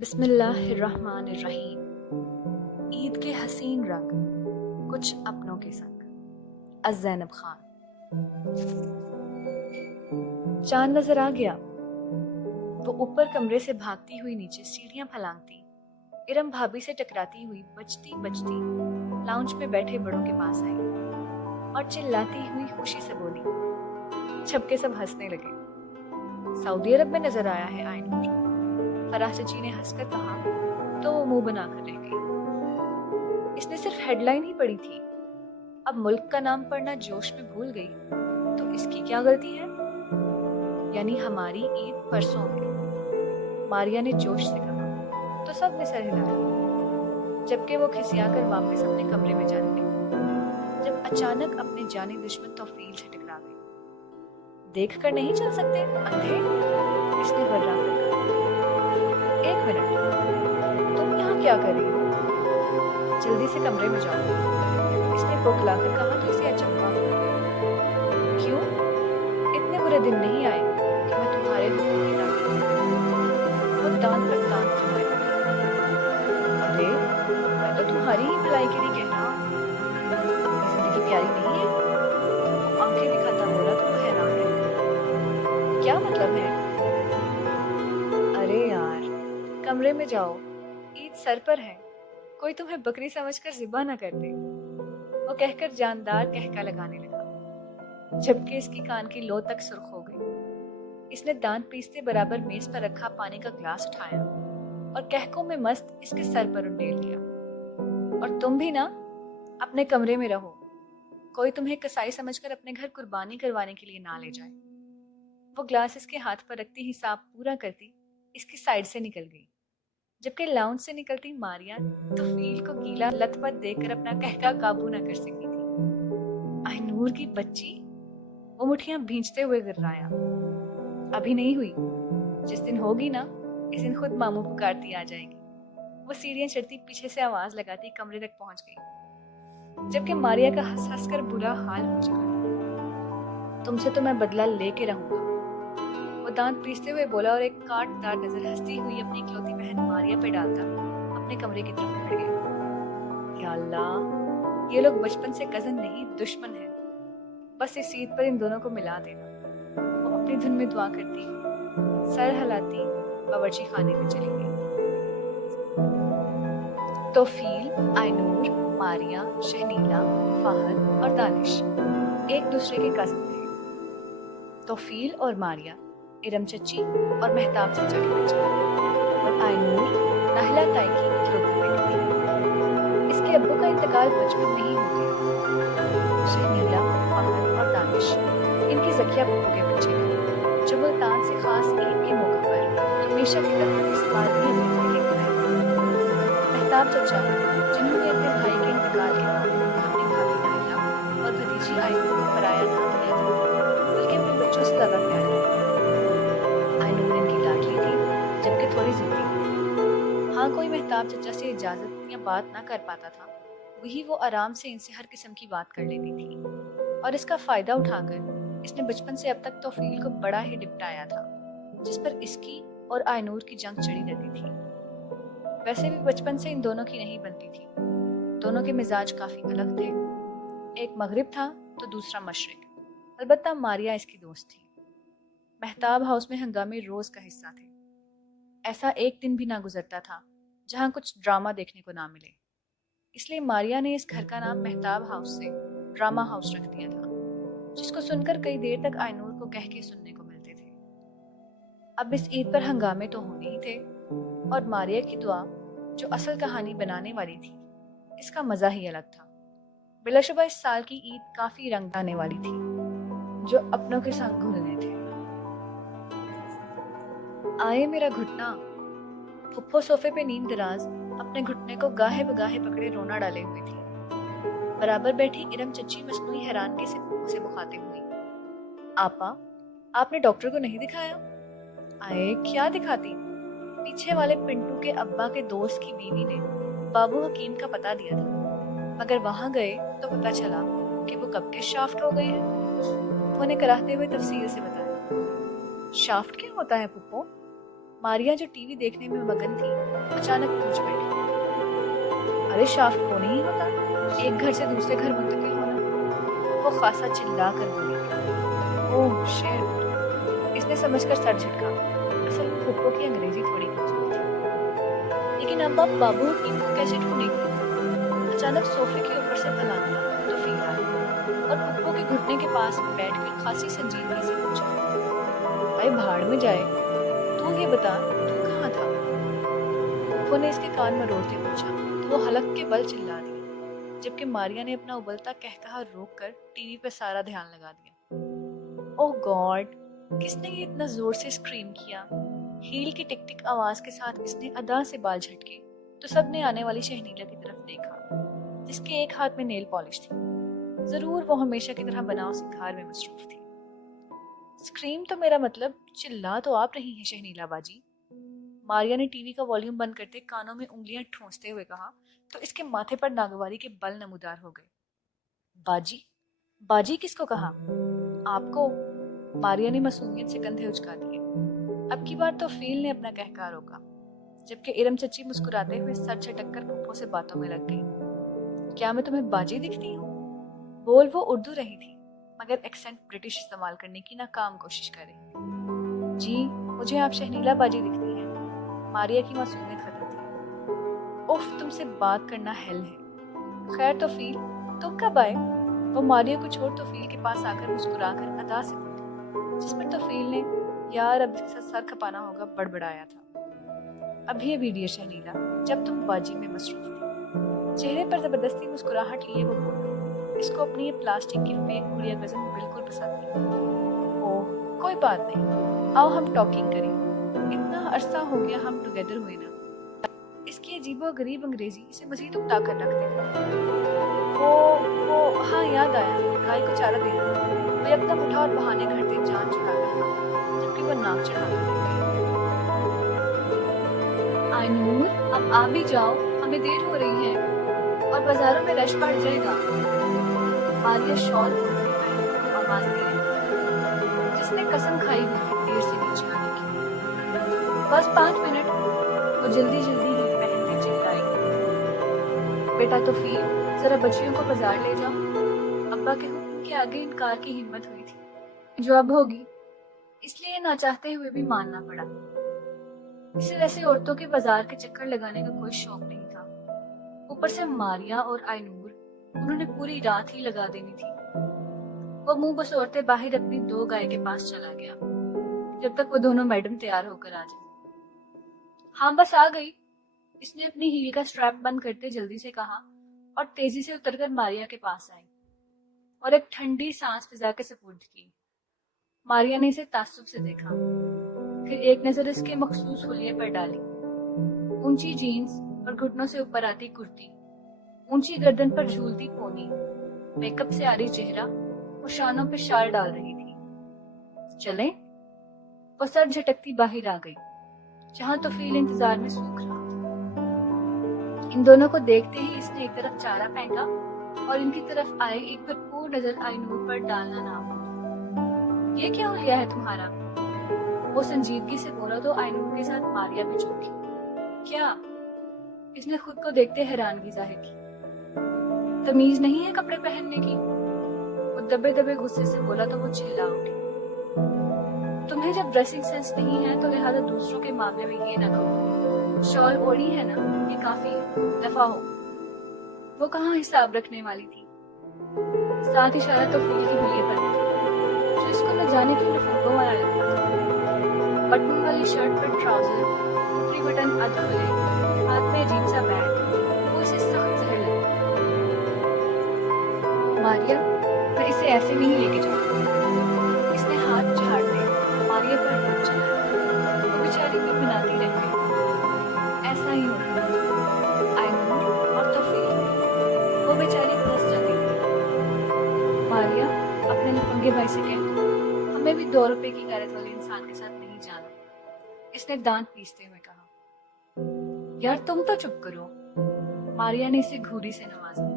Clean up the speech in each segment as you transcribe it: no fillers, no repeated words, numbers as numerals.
بسم اللہ الرحمن الرحیم۔ عید کے حسین رنگ کچھ اپنوں کے سنگ، از زینب خان۔ چاند نظر آ گیا، وہ اوپر کمرے سے بھاگتی ہوئی نیچے سیڑھیاں پھلانگتی، ارم بھابھی سے ٹکراتی ہوئی بجتی بجتی لاؤنج میں بیٹھے بڑوں کے پاس آئی اور چلاتی ہوئی خوشی سے بولی۔ چھپ کے سب ہنسنے لگے۔ سعودی عرب میں نظر آیا ہے آئے نور، فراح چچی نے ہنس کر کہا تو وہ منہ بنا کر رہ گئی۔ اس نے صرف ہیڈ لائن ہی پڑھی تھی، اب ملک کا نام پڑھنا جوش میں بھول گئی تو اس کی کیا غلطی ہے؟ یعنی ہماری عید پرسوں ہے، ماریا نے جوش سے کہا تو سب نے سر ہلایا، جبکہ وہ کھسیا کر واپس اپنے کمرے میں جانے لگی، جب اچانک اپنے جانی دشمن توفیل سے ٹکرا گئی۔ دیکھ کر نہیں چل سکتے اندھے؟ اس نے ورا کر کہا۔ ایک منٹ، تم یہاں کیا کر رہی ہو؟ جلدی سے کمرے میں جاؤ، اس نے بوکھلا کر کہا تو اسے اچنبھا ہوا۔ کیوں؟ اتنے برے دن نہیں آئے کہ میں تمہارے حقوق کی تعمیل کروں؟ وہ دان پر دان جمائے لگی۔ ارے میں تو تمہاری ہی بھلائی کے لیے کہہ رہا ہوں، زندگی پیاری نہیں ہے؟ وہ آنکھیں دکھاتا بولا تو وہ حیران رہ گئی۔ کیا مطلب ہے؟ ارے یار کمرے میں جاؤ، عید سر پر ہے، کوئی تمہیں بکری سمجھ کر ذبح نہ کر دے، وہ کہہ کر جاندار کہکا لگانے لگا، جبکہ اس کی کان کی لو تک سرخ ہو گئی۔ اس نے دانت پیستے برابر میز پر رکھا پانی کا گلاس اٹھایا اور کہکوں میں مست اس کے سر پر انڈیل لیا۔ اور تم بھی نا اپنے کمرے میں رہو، کوئی تمہیں کسائی سمجھ کر اپنے گھر قربانی کروانے کے لیے نہ لے جائے۔ وہ گلاس اس کے ہاتھ پر رکھتی حساب پورا کرتی اس کی سائڈ سے نکل گئی، جبکہ لاؤنج سے نکلتی ماریا توفیل کو گیلا لت پت دیکھ کر اپنا کہکا قابو نہ کر سکی تھی۔ آئے نور کی بچی، وہ مٹھیاں بھینچتے ہوئے گرایا۔ ابھی نہیں ہوئی، جس دن ہوگی نا اس دن خود ماموں پکارتی آ جائے گی۔ وہ سیڑھیاں چڑھتی پیچھے سے آواز لگاتی کمرے تک پہنچ گئی، جبکہ ماریا کا ہنس ہنس کر برا حال ہو چکا تھا۔ تم سے تو میں بدلہ لے کے رہوں گا، وہ دانت پیستے ہوئے بولا اور ایک کاٹ دار نظر ہنستی ہوئی اپنی اکلوتی بہن ماریا پہ ڈالتا اپنے کمرے کی طرف بڑھ گیا۔ یا اللہ، یہ لوگ بچپن سے کزن نہیں دشمن ہیں، بس اس عید پر ان دونوں کو ملا دینا۔ وہ اپنی دھن میں دعا کرتی سر ہلاتی باورچی خانے میں چلی گئی۔ توفیل، آئنور، ماریا، شہنیلا، فہد اور دانش ایک دوسرے کے کزن تھے۔ توفیل اور ماریا ارم چچی اور مہتاب چچا کے بچے، اور آئنور ناہلا تائی کی اکلوتی بیٹی تھی۔ اس کے ابو کا انتقال بچپن میں ہی ہو گیا۔ شہنیلا، فہد اور دانش ان کی ذکیہ پھپھو کے بچے ہیں، جو ملتان سے خاص عید کے موقع پر ہمیشہ کی طرح اس بار بھی اپنے لے کر آئے۔ مہتاب چچا، جنہوں نے اپنے بھائی کے انتقال کے بعد اپنی بھابھی ناہلا اور بھتیجی آئنور کو پرایا نہ دیا تھا، بلکہ اپنے بچوں سے زیادہ پیار کرتے تھے۔ آئنور ان کی لاڈلی تھی، جبکہ تھوڑی ضدی تھی۔ ہاں کوئی مہتاب چچا سے اجازت یا بات نہ کر پاتا تھا، وہی وہ آرام سے ان سے ہر قسم کی بات کر لیتی تھی، اور اس کا فائدہ اٹھا کر اس نے بچپن سے اب تک توفیل کو بڑا ہی ڈپٹایا تھا، جس پر اس کی اور آئنور کی جنگ چڑی رہتی تھی۔ ویسے بھی بچپن سے ان دونوں کی نہیں بنتی تھی، دونوں کے مزاج کافی الگ تھے، ایک مغرب تھا تو دوسرا مشرق، البتہ ماریا اس کی دوست تھی۔ مہتاب ہاؤس میں ہنگامے روز کا حصہ تھے، ایسا ایک دن بھی نہ گزرتا تھا جہاں کچھ ڈرامہ دیکھنے کو نہ ملے، اس لیے ماریا نے اس گھر کا نام مہتاب ہاؤس سے ڈرامہ ہاؤس رکھ دیا تھا، جس کو سن کر کئی دیر تک آئنور کو کہہ کے سننے کو ملتے تھے۔ اب اس عید پر ہنگامے تو ہونے ہی تھے، اور ماریا کی دعا جو اصل کہانی بنانے والی تھی، اس کا مزہ ہی الگ تھا۔ بلا شبہ اس سال کی عید کافی رنگ لانے والی تھی، جو اپنوں کے ساتھ گھلنے تھے۔ آئے میرا گھٹنا، پھپھو صوفے پہ نیم دراز اپنے گھٹنے کو گاہے بگاہے پکڑے رونا ڈالے ہوئی تھی۔ برابر بیٹھی ارم چچی مصنوعی حیرانگی سے پھپھو سے مخاطب ہوئی۔ آپا، آپ نے ڈاکٹر کو نہیں دکھایا؟ آئے کیا دکھاتی، پیچھے والے پنٹو کے ابا کے دوست کی بیوی نے بابو حکیم کا پتہ دیا تھا، مگر وہاں گئے تو پتہ چلا کہ وہ کب کے شافٹ ہو گئے ہیں۔ پھپھو نے کراہتے ہوئے تفصیل سے بتایا۔ شافٹ کیا ہوتا ہے پھپھو؟ ماریا جو ٹی وی دیکھنے میں مگن تھی اچانک پوچھ بیٹھی، ارے شافٹ وہ نہیں ہوتا ایک گھر سے دوسرے گھر منتقل ہونا؟ وہ خاصا چلا کر بولی، اوہ شیٹ۔ اس نے سمجھ کر سر جھٹکا، اصل پھپھو کی انگریزی تھوڑی کمزور تھی۔ لیکن اب آپ بابو اور ٹیم کو کیسے ڈھونڈیں گے؟ اچانک صوفے کے اوپر سے پھلانگا تو فیل آئی اور پھپھو کے گھٹنے کے پاس بیٹھ کر خاصی سنجیدگی سے پوچھا، بھائی بھاڑ میں جائے، تو یہ بتا تو کہاں تھا؟ پھپھو نے اس کے کان میں روڑتے پوچھا تو وہ حلق کے بل چلا دیا، جبکہ ماریا نے اپنا ابلتا کہکہا روک کر ٹی وی پہ سارا دھیان لگا دیا۔ اوہ گاڈ، کس نے یہ اتنا زور سے اسکریم کیا؟ ہیل کی ٹک ٹک آواز کے ساتھ اس نے ادا سے بال جھٹکے تو سب نے آنے والی شہنیلا کی طرف دیکھا، جس کے ایک ہاتھ میں نیل پالش تھی۔ ضرور وہ ہمیشہ کی طرح بناؤ سنگھار میں مصروف تھی۔ اسکریم تو میرا مطلب چلا تو آپ رہی ہیں شہنیلا باجی، ماریا نے ٹی وی کا والیوم بند کرتے کانوں میں انگلیاں ٹھونستے ہوئے کہا تو اس کے ماتھے پر ناگواری کے بل نمودار ہو گئے۔ باجی؟ باجی کس کو کہا؟ آپ کو، ماریا نے معصومیت سے کندھے اچکا دیے۔ اب کی بار تو فیل نے اپنا کہکہا روکا، جبکہ ارم چچی مسکراتے ہوئے سر جھٹک کر پھپھو سے باتوں میں لگ گئی۔ کیا میں تمہیں باجی دکھتی ہوں؟ بول وہ اردو رہی تھی مگر ایکسنٹ برٹش استعمال کرنے کی ناکام کوشش کر رہی تھی۔ جی مجھے آپ شہنیلا باجی دکھتی ہیں، ماریا کی معصومیت ختم تھی۔ اوف تم سے بات کرنا ہیل ہے۔ خیر تو فیل تم کب آئے؟ وہ ماریا کو چھوڑ تو فیل کے پاس آ کر مسکرا کر ادا سے بولی، جس پر تو فیل نے یار اب اس کے ساتھ سر کھپانا ہوگا بڑبڑایا تھا۔ ابھی ڈیئر شہنیلا، جب تم باجی میں مصروف تھی۔ چہرے پر زبردستی مسکراہٹ لیے وہ بول گئی، اس کو اپنی یہ پلاسٹک کی فیک گڑیا کزن بالکل پسند نہیں۔ اوہ کوئی بات نہیں، آؤ ہم ٹاکنگ کریں، اتنا عرصہ ہو گیا ہم ٹوگیدر ہوئے نا۔ اس کی عجیب و غریب انگریزی اسے مزید اکتا کر رکھ دیتی۔ وہ ہاں یاد آیا، گائے کو چارہ دینا۔ وہ یکدم اٹھا اور بہانے گھڑتے جان چھڑا کر کھا، جبکہ وہ ناک چڑھا کر رہ گئی۔ آئی نور اب آ بھی جاؤ، ہمیں دیر ہو رہی ہے اور بازاروں میں رش بڑھ جائے گا۔ ماریا شال اوڑھنے آئی کو آواز دے رہی، جس نے قسم کھائی ہوئی تھی دیر سے نیچے آنے کی۔ بس 5 منٹ، وہ جلدی ہی پہنتے چلائی۔ بیٹا تو فیل ذرا بچیوں کو بازار لے جاؤ، ابا کے حکم کے آگے انکار کی ہمت ہوئی تھی جو اب ہوگی، اس لیے نہ چاہتے ہوئے بھی ماننا پڑا۔ اسے ویسے عورتوں کے بازار کے چکر لگانے کا کوئی شوق نہیں تھا، اوپر سے ماریا اور آئی نور انہوں نے پوری رات ہی لگا دینی تھی۔ وہ منہ بسورتے باہر اپنی 2 گائے کے پاس چلا گیا جب تک وہ دونوں میڈم تیار ہو کر آ جائیں۔ ہاں بس آ گئی، اس نے اپنی ہیل کا سٹریپ بند کرتے جلدی سے کہا اور تیزی سے اتر کر ماریا کے پاس آئی اور ایک ٹھنڈی سانس فضا کے سپرد کی۔ ماریا نے اسے تعصب سے دیکھا، پھر ایک نظر اس کے مخصوص حلیے پر ڈالی، اونچی جینز اور گھٹنوں سے اوپر آتی کرتی، اونچی گردن پر جھولتی پونی، میک اپ سے آری چہرہ اور شانوں پہ شال ڈال رہی تھی۔ چلیں؟ وہ سر جھٹکتی باہر آ گئی، جہاں تو فیل انتظار میں سوکھ رہا تھا۔ ان دونوں کو دیکھتے ہی اس نے ایک طرف چارہ پھینکا اور ان کی طرف آئے ایک بھرپور نظر آئی نور پر ڈالنا نہ بھولا۔ یہ کیا حلیہ ہے تمہارا؟ وہ سنجیدگی سے بولا تو آئی نور کے ساتھ ماریا بھی چونکی۔ کیا؟ اس نے خود کو دیکھتے حیرانگی ظاہر کی۔ تمیز نہیں ہے کپڑے پہننے کی؟ وہ دبے دبے غصے سے بولا تو وہ چلا اٹھی۔ تمہیں جب ڈریسنگ سینس نہیں ہے تو لہذا دوسروں کے معاملے میں یہ نہ کہو، شال اوڑھی ہے نا، یہ کافی ہے، دفع ہو۔ وہ کہاں حساب رکھنے والی تھی، ساتھ اشارہ تو فیل کی حلیے پر تھا جو اس کو نہ جانے کیوں لفنگوں والا لگتا تھا۔ بٹن والی شرٹ پر ٹراؤزر، اوپری بٹن ادھ کھلے، ہاتھ میں عجیب سا بیگ، وہ اسے سخت زہر لگتا۔ ماریا میں اسے ایسے نہیں لے کے جاؤں۔ اس نے ہاتھ جھاڑتے ماریا پر ہاتھ چلایا، وہ بیچاری منمناتی رہ گئی۔ ایسا ہی ہوتا آئی نور اور تو فیل، وہ بیچاری پھنس جاتی تھی۔ ماریا اپنے لفنگے بھائی سے کہہ دو ہمیں بھی 2 روپے کی غیرت والے انسان کے ساتھ نہیں جانا، اس نے دانت پیستے ہوئے کہا۔ یار تم تو چپ کرو، ماریا نے اسے گھوری سے نوازا۔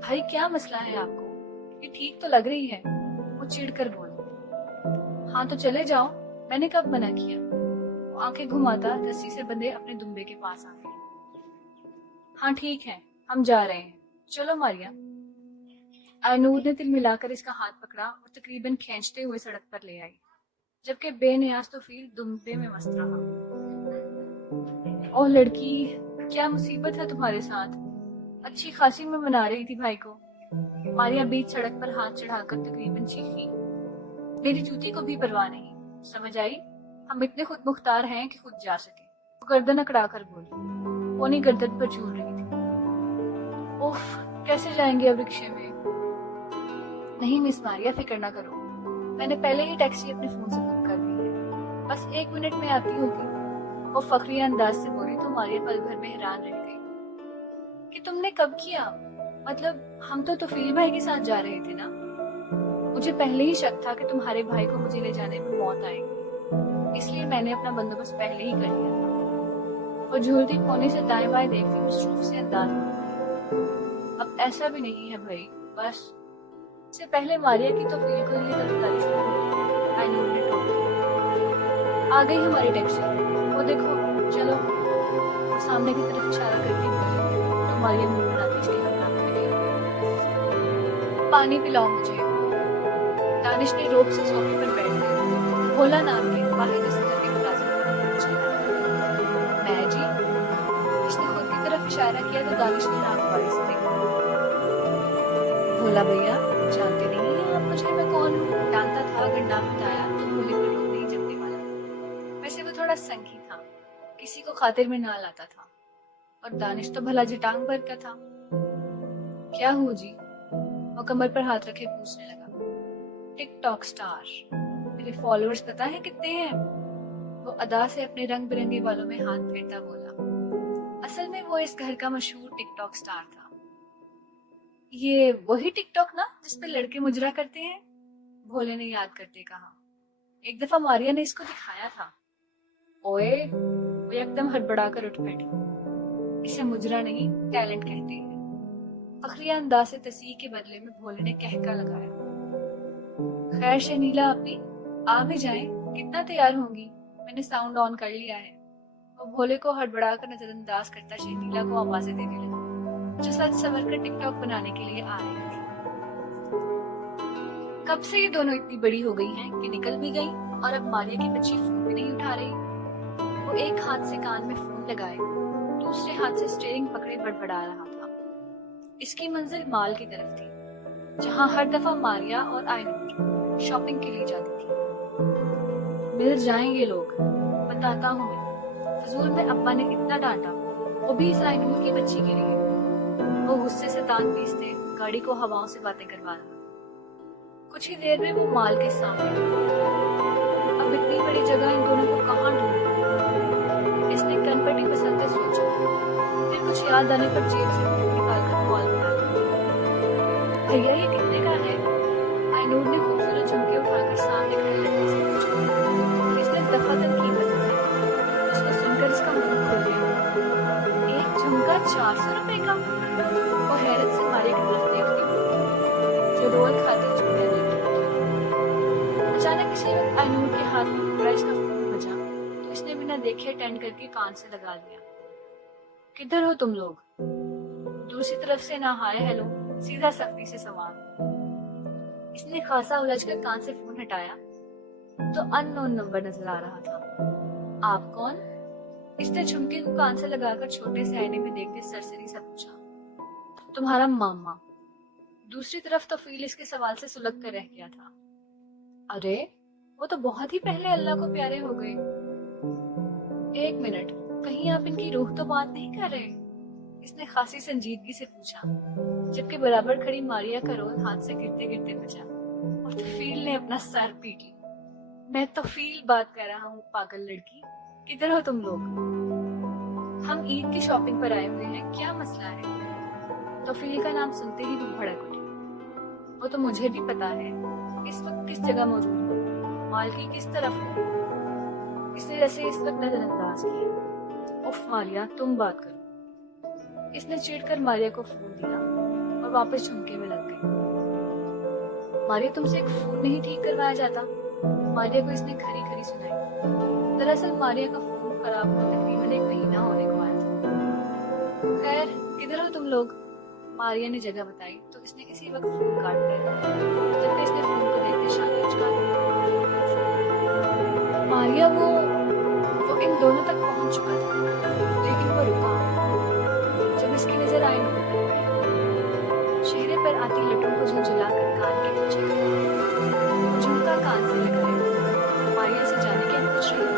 بھائی کیا مسئلہ ہے آپ کو، یہ ٹھیک تو لگ رہی ہے، وہ چڑ کر بولی۔ ہاں تو چلے جاؤ، میں نے کب منع کیا؟ वो आंखें घुमाता रस्सी से बंधे अपने दुम्बे के पास आ गई। हाँ ठीक है, हम जा रहे हैं, चलो मारिया। आयनूर ने तिल मिलाकर इसका हाथ पकड़ा और तकरीबन खींचते हुए सड़क पर ले आई, जबकि बेनियाज तौफील दुम्बे में मस्त रहा। ओ लड़की, क्या मुसीबत है तुम्हारे साथ? अच्छी खासी मैं मना रही थी भाई को। मारिया बीच सड़क पर हाथ चढ़ाकर तकरीबन चीखी। मेरी जूती को भी परवाह नहीं, समझ आई? हम इतने खुद मुख्तार हैं कि खुद जा सके। वो गर्दन अकड़ा कर बोली। पोनी गर्दन पर झूल रही थी। उफ, कैसे जाएंगे अब रिक्शे में? नहीं मिस मारिया, फिक्र ना करो, मैंने पहले ही टैक्सी अपने फोन से बुक कर दी है, बस 1 मिनट में आती होगी। वो फखरी अंदाज से बोली तो मारिया पल भर में हैरान रह गई कि तुमने कब किया? मतलब हम तो तौफील भाई के साथ जा रहे थे ना। मुझे पहले ही शक था कि तुम्हारे भाई को मुझे ले जाने में मौत आएगी, इसलिए मैंने अपना बंदोबस्त पहले ही कर लिया था। वो झूलती कोने से दाएं बाएं देखती मसरूफ से अंदाज में। अब ऐसा भी नहीं है भाई, बस। इससे पहले मारिया की तौफील को ये गिरफ्तारी शुरू हुई। आयनूर ने टोक दिया। आ गई हमारी टैक्सी, वो देखो, चलो। वो सामने की तरफ इशारा करती हुई तो मारिया मुंह बनाती इसके हाथ में गई। पानी पिलाओ मुझे। दानिश ने रोब से सोफे पर बैठ गई। भोला नाम के वाहिद इस घर के मुलाजिम मैं जी। इसने खुद की तरफ इशारा किया तो दानिश ने नागवारी से देखा। भोला भैया, जानते नहीं हैं आप मुझे, मैं कौन हूँ? जानता था अगर नाम बताया तो भोले पर लोग नहीं जमने वाला। वैसे वो थोड़ा संगी था, किसी को खातिर में ना लाता था, और दानिश तो भला जटांग भर का था। क्या हूँ जी? वो कमर पर हाथ रखे पूछने लगा। TikTok star. मेरे फॉलोअर्स पता है कितने हैं? वो अदा से अपने रंग बिरंगे बालों में हाथ फेरता बोला। असल में वो इस घर का मशहूर टिकटॉक स्टार था। ये वही टिकटॉक ना जिस पे लड़के मुजरा करते हैं? भोले ने याद करते कहा। एक दफा मारिया ने इसको दिखाया था। ओए, वो एकदम हड़बड़ाकर उठ बैठी। इसे मुजरा नहीं, टैलेंट कहते हैं। फखरिया अंदाज से तस्वीर के बदले में भोले ने कहका लगाया। खैर शनीला आपी, आ भी जाएं, कितना तैयार होंगी? मैंने साउंड ऑन कर लिया है। वो भोले को हड़बड़ाकर नजरअंदाज करता शनीला को आवाजें देने लगा, जो सच संवर कर टिकटॉक बनाने के लिए आ रही थी। कब से ये दोनों इतनी बड़ी हो गई हैं कि निकल भी गई, और अब मारिया की बच्ची फोन भी नहीं उठा रही। वो एक हाथ से कान में फोन लगाए, दूसरे हाथ से स्टीयरिंग पकड़े बड़बड़ा रहा था। इसकी मंजिल माल की तरफ थी, जहां हर दफा मारिया और आयनूर शॉपिंग के लिए जाती थी। मिल जाएंगे लोग, बताता हूँ मैं। फजूल में अब्बा ने इतना डांटा, वो भी इस आयनूर की बच्ची के लिए। वो गुस्से से दांत पीसते गाड़ी को हवाओं से बातें करवा रहा। कुछ ही देर में वो माल के सामने। अब इतनी बड़ी जगह इन दोनों को कहाँ ढूंढूं? इसने कनपटी पसंद सोचा, फिर कुछ याद आने पर जेब से फोन निकालकर कॉल मिला। भैया ये कितने का है? आयनूर ने खूबसूरत झुमके उठाकर सामने खड़े लड़के से पूछा। इसने दफातन कीमत बताई, जिसको सुनकर इसका मुंह खुल गया। एक झुमका 400 रुपए का? वो हैरत से मारिया की तरफ देखती हुई, जो रोल खाती झुमके देख रही थी। अचानक इसी वक्त आयनूर के हाथ में ब्रश का फोन बजा, तो इसने बिना देखे अटेंड करके कान से लगा लिया। किधर हो तुम लोग? दूसरी तरफ से ना हाय हेलो, सीधा सख्ती से सवाल। इसने खासा उलझकर कान से फोन हटाया तो अननोन नंबर नजर आ रहा था। आप कौन? इसने झुमके को कान से लगाकर छोटे से आईने में देखते सरसरी सा पूछा। तुम्हारा मामा। दूसरी तरफ तौफील इसके सवाल से सुलग कर रह गया था। अरे, वो तो बहुत ही पहले अल्लाह को प्यारे हो गए। 1 मिनट, कहीं आप इनकी रूह तो बात नहीं कर रहे? इसने खासी संजीदगी से पूछा, जबकि बराबर खड़ी मारिया का रोल हाथ से गिरते गिरते बचा और तौफील ने अपना सर पीट लिया। मैं तौफील बात कर रहा हूँ, पागल लड़की। किधर हो तुम लोग? हम ईद की शॉपिंग पर आए हुए हैं, क्या मसला है? तौफील का नाम सुनते ही वो भड़क उठी। वो तो मुझे भी पता है इस वक्त किस जगह मौजूद हो, माल की किस तरफ हो। इसने जैसे इस वक्त नजरअंदाज किया। उफ मारिया, तुम बात करो। इसने चिढ़कर मारिया को फोन दिया और वापस झुमके में लग गई। मारिया, तुमसे एक फोन नहीं ठीक करवाया जाता? मारिया को इसने खरी खरी सुनाई। दरअसल मारिया का फोन मौसम खराब हुआ तकरीबन 1 महीना होने को आया था। खैर, किधर हो तुम लोग? मारिया ने जगह बताई तो इसने इसी वक्त फोन काट दिया। जबकि इसने फोन को देखते शादी उछाल दी। मारिया वो इन दोनों तक पहुंच चुका था, लेकिन वो रुका जब इसकी नजर आई नूर पर पड़ी। चेहरे पर आती लटों को झुंझुलाकर कान के पीछे गया। झुमका कान से लगाए मारिया से जाने के पूछ रही थी।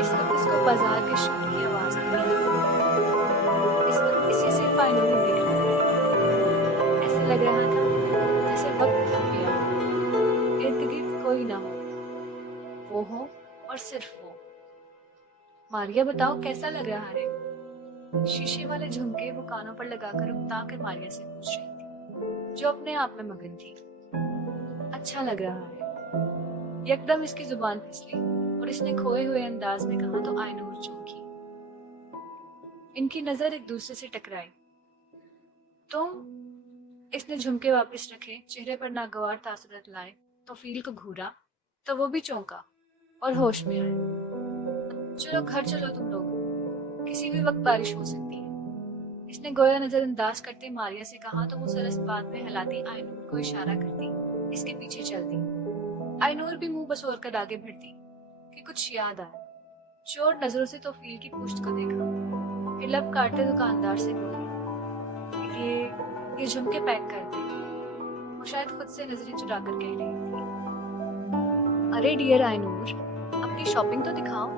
इस वक्त इसको बाजार के शोर की आवाज आ रही थी। इस वक्त इसे सिर्फ आईनूर दिख रहा था। ऐसे लग रहा था जैसे वक्त थम गया, इर्द गिर्द कोई ना हो, वो हो और सिर्फ वो। मारिया बताओ कैसा लग रहा है? शीशे वाले झुमके वो कानों पर लगाकर उकता कर मारिया से पूछ रही थी, जो अपने आप में मगन थी। अच्छा लग रहा है। यकदम इसकी जुबान फिसली और इसने खोए हुए अंदाज में कहा तो आईनूर चौंकी। इनकी नजर एक दूसरे से टकराई। तुम? इसने झुमके वापस रखे, चेहरे पर नागवार तासुरात लाए, तौफील को घूरा तो वो भी चौंका और होश में आया। चलो घर चलो तुम लोग, किसी भी वक्त बारिश हो सकती है। इसने गोया नजरअंदाज करते मारिया से कहा तो वो सरस बात में हिलाती आईनूर को इशारा करती इसके पीछे चल दी। आईनूर भी मुंह बसोर कर आगे बढ़ती कि कुछ याद आया। चोर नजरों से तौफील की पुश्त को देखा, फिर लब काटते दुकानदार से बोली, ये झुमके पैक कर दे। वो शायद खुद से नजरें चुरा कर कह रही थी, अरे डियर आईनूर, अपनी शॉपिंग तो दिखाओ।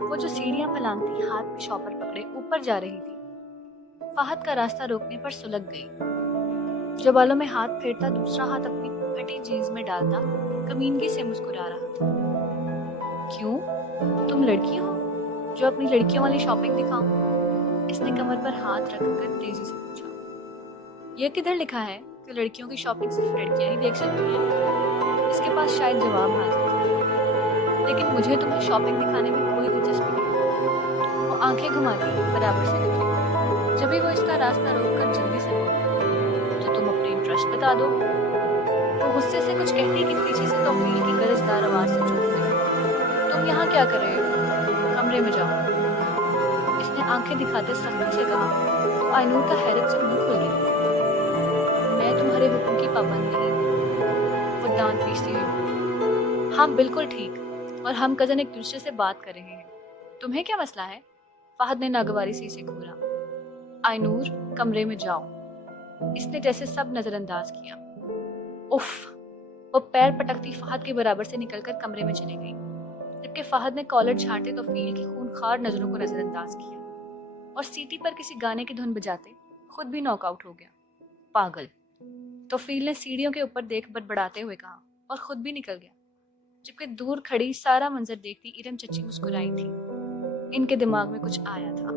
वो जो सीढ़ियां फलांगती हाथ में शॉपर पकड़े ऊपर जा रही थी, फहद का रास्ता रोकने पर सुलग गई। जो बालों में हाथ फेरता दूसरा हाथ अपनी फटी जीन्स में डालता कमीनगी से मुस्कुरा रहा था। क्यों, तुम लड़की हो जो अपनी लड़कियों वाली शॉपिंग दिखाओ? इसने कमर पर हाथ रखकर तेजी से पूछा। यह किधर लिखा है कि लड़कियों की शॉपिंग सिर्फ लड़कियां ही देख सकती हैं? इसके पास शायद जवाब हाजिर था, लेकिन मुझे तुम्हें शॉपिंग दिखाने में कोई दिलचस्पी नहीं। वो आंखें घुमाती बराबर से निकली। जब भी वो इसका रास्ता रोककर जल्दी से बोली, तो तुम अपने इंटरेस्ट बता दो। वो गुस्से से कुछ कहती कि पीछे से तौफील की गरजदार आवाज से चूक गई, तुम यहाँ क्या कर रहे हो? कमरे में जाओ। इसने आंखें दिखाते सख्ती से कहा तो आईनूर का हैरत से मुंह खुल गया। मैं तुम्हारे हुक्म की पाबंद नहीं हूँ, वो दांत पीसती हुई बोली। हाँ बिल्कुल ठीक, और हम कजन एक दूसरे से बात कर रहे हैं, तुम्हें क्या मसला है? फहद ने नागवारी से इसे घूरा। आईनूर, कमरे में जाओ। इसने जैसे सब नजरअंदाज किया। उफ, वो पैर पटकती फहद के बराबर से निकलकर कमरे में चली गई, जबकि फहद ने कॉलर झाड़ते तो फील की खूनखार नजरों को नजरअंदाज किया और सीटी पर किसी गाने की धुन बजाते खुद भी नॉकआउट हो गया। पागल, तो फील ने सीढ़ियों के ऊपर देख बड़बड़ाते हुए कहा और खुद भी निकल गया, जबकि दूर खड़ी सारा मंजर देखती इरम चची मुस्कुराई थी। इनके दिमाग में कुछ आया था।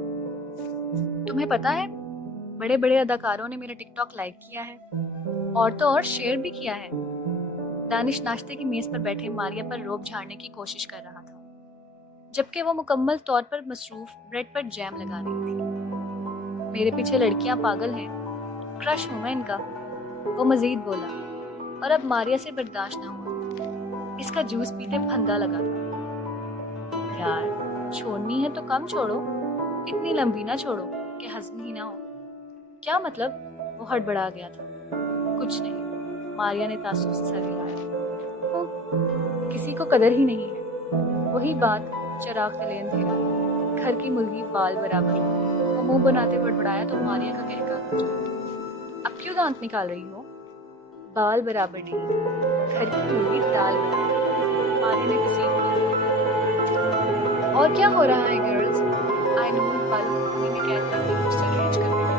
तुम्हें पता है, बड़े बड़े अदाकारों ने मेरा टिकटॉक लाइक किया है, और तो और शेयर भी किया है। दानिश नाश्ते की मेज पर बैठे मारिया पर रोब झाड़ने की कोशिश कर रहा था, जबकि वो मुकम्मल तौर पर मसरूफ ब्रेड पर जैम लगा रही थी। मेरे पीछे लड़कियां पागल हैं, क्रश हूं मैं इनका, वो मजीद बोला, और अब मारिया से बर्दाश्त ना हुआ। इसका जूस पीते फंदा लगा था। यार, छोड़नी है तो कम छोड़ो, इतनी लंबी ना छोड़ो कि हजम ही ना हो। क्या मतलब? वो हड़बड़ा गया था। कुछ नहीं, मारिया ने तासुब से सर हिलाया। किसी को कदर ही नहीं है। वही बात, चिराग तले अंधेरा, घर की मुर्गी बाल बराबर। वो मुंह बनाते बड़बड़ाया तो मारिया का कहका गूंजा। अब क्यों दांत निकाल रही हो? बाल बराबर नहीं, घर की मुर्गी दाल बराबर, मारिया ने तस्वीर की। और क्या हो रहा है गर्ल्स? आईनूर बालों को में कैद करके कुर्सी खींच कर बैठी।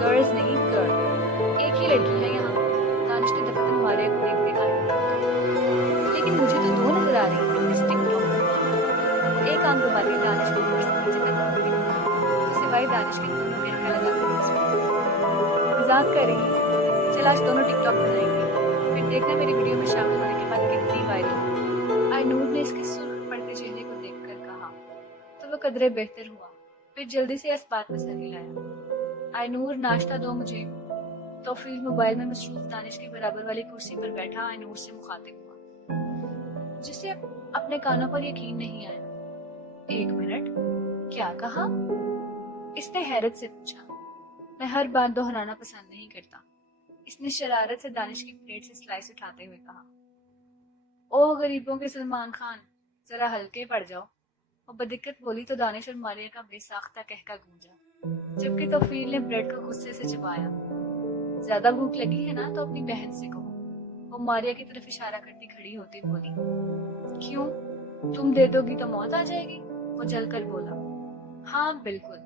गर्ल्स नहीं, गर्ल, एक ही लड़की है यहाँ। दानिश ने दफतन मारिया को देखते आया, लेकिन मुझे तो दो नजर आ रही है इस टिकटॉक में। एक आंख दबाती दानिश को ऊपर से नीचे तक देखती, सिवाय दानिश के मुंह में हल्का लगाकर मजाक कर रही है। चल आज दोनों टिकटॉक बनाएंगे, फिर देखना मेरी वीडियो में शामिल होने के बाद कितनी वायरल। आईनूर ने इसके सुर्ख पड़ते चेहरे को देखकर कहा तो वो कदरे बेहतर हुआ, फिर जल्दी से इस बात में सर हिलाया। आईनूर, नाश्ता दो मुझे। तौफील मोबाइल में मसरूफ दानिश के बराबर वाली कुर्सी पर बैठा आईनूर से मुखातिब हुआ, जिसे अपने कानों पर यकीन नहीं आया। एक मिनट, क्या कहा? इसने हैरत से पूछा। मैं हर बात दोहराना पसंद नहीं करता। इसने शरारत से दानिश की प्लेट से स्लाइस उठाते हुए कहा। ओह गरीबों के सलमान खान, जरा हल्के पड़ जाओ। और बदिक्कत बोली तो दानिश और मारिया का बेसाख्ता कहका गूंजा, जबकि तौफील ने ब्रेड को गुस्से से चबाया। ज्यादा भूख लगी है ना तो अपनी बहन से कहो। वो मारिया की तरफ इशारा करती खड़ी होती बोली। क्यों, तुम दे दोगी तो मौत आ जाएगी? वो जलकर बोला। हाँ बिल्कुल,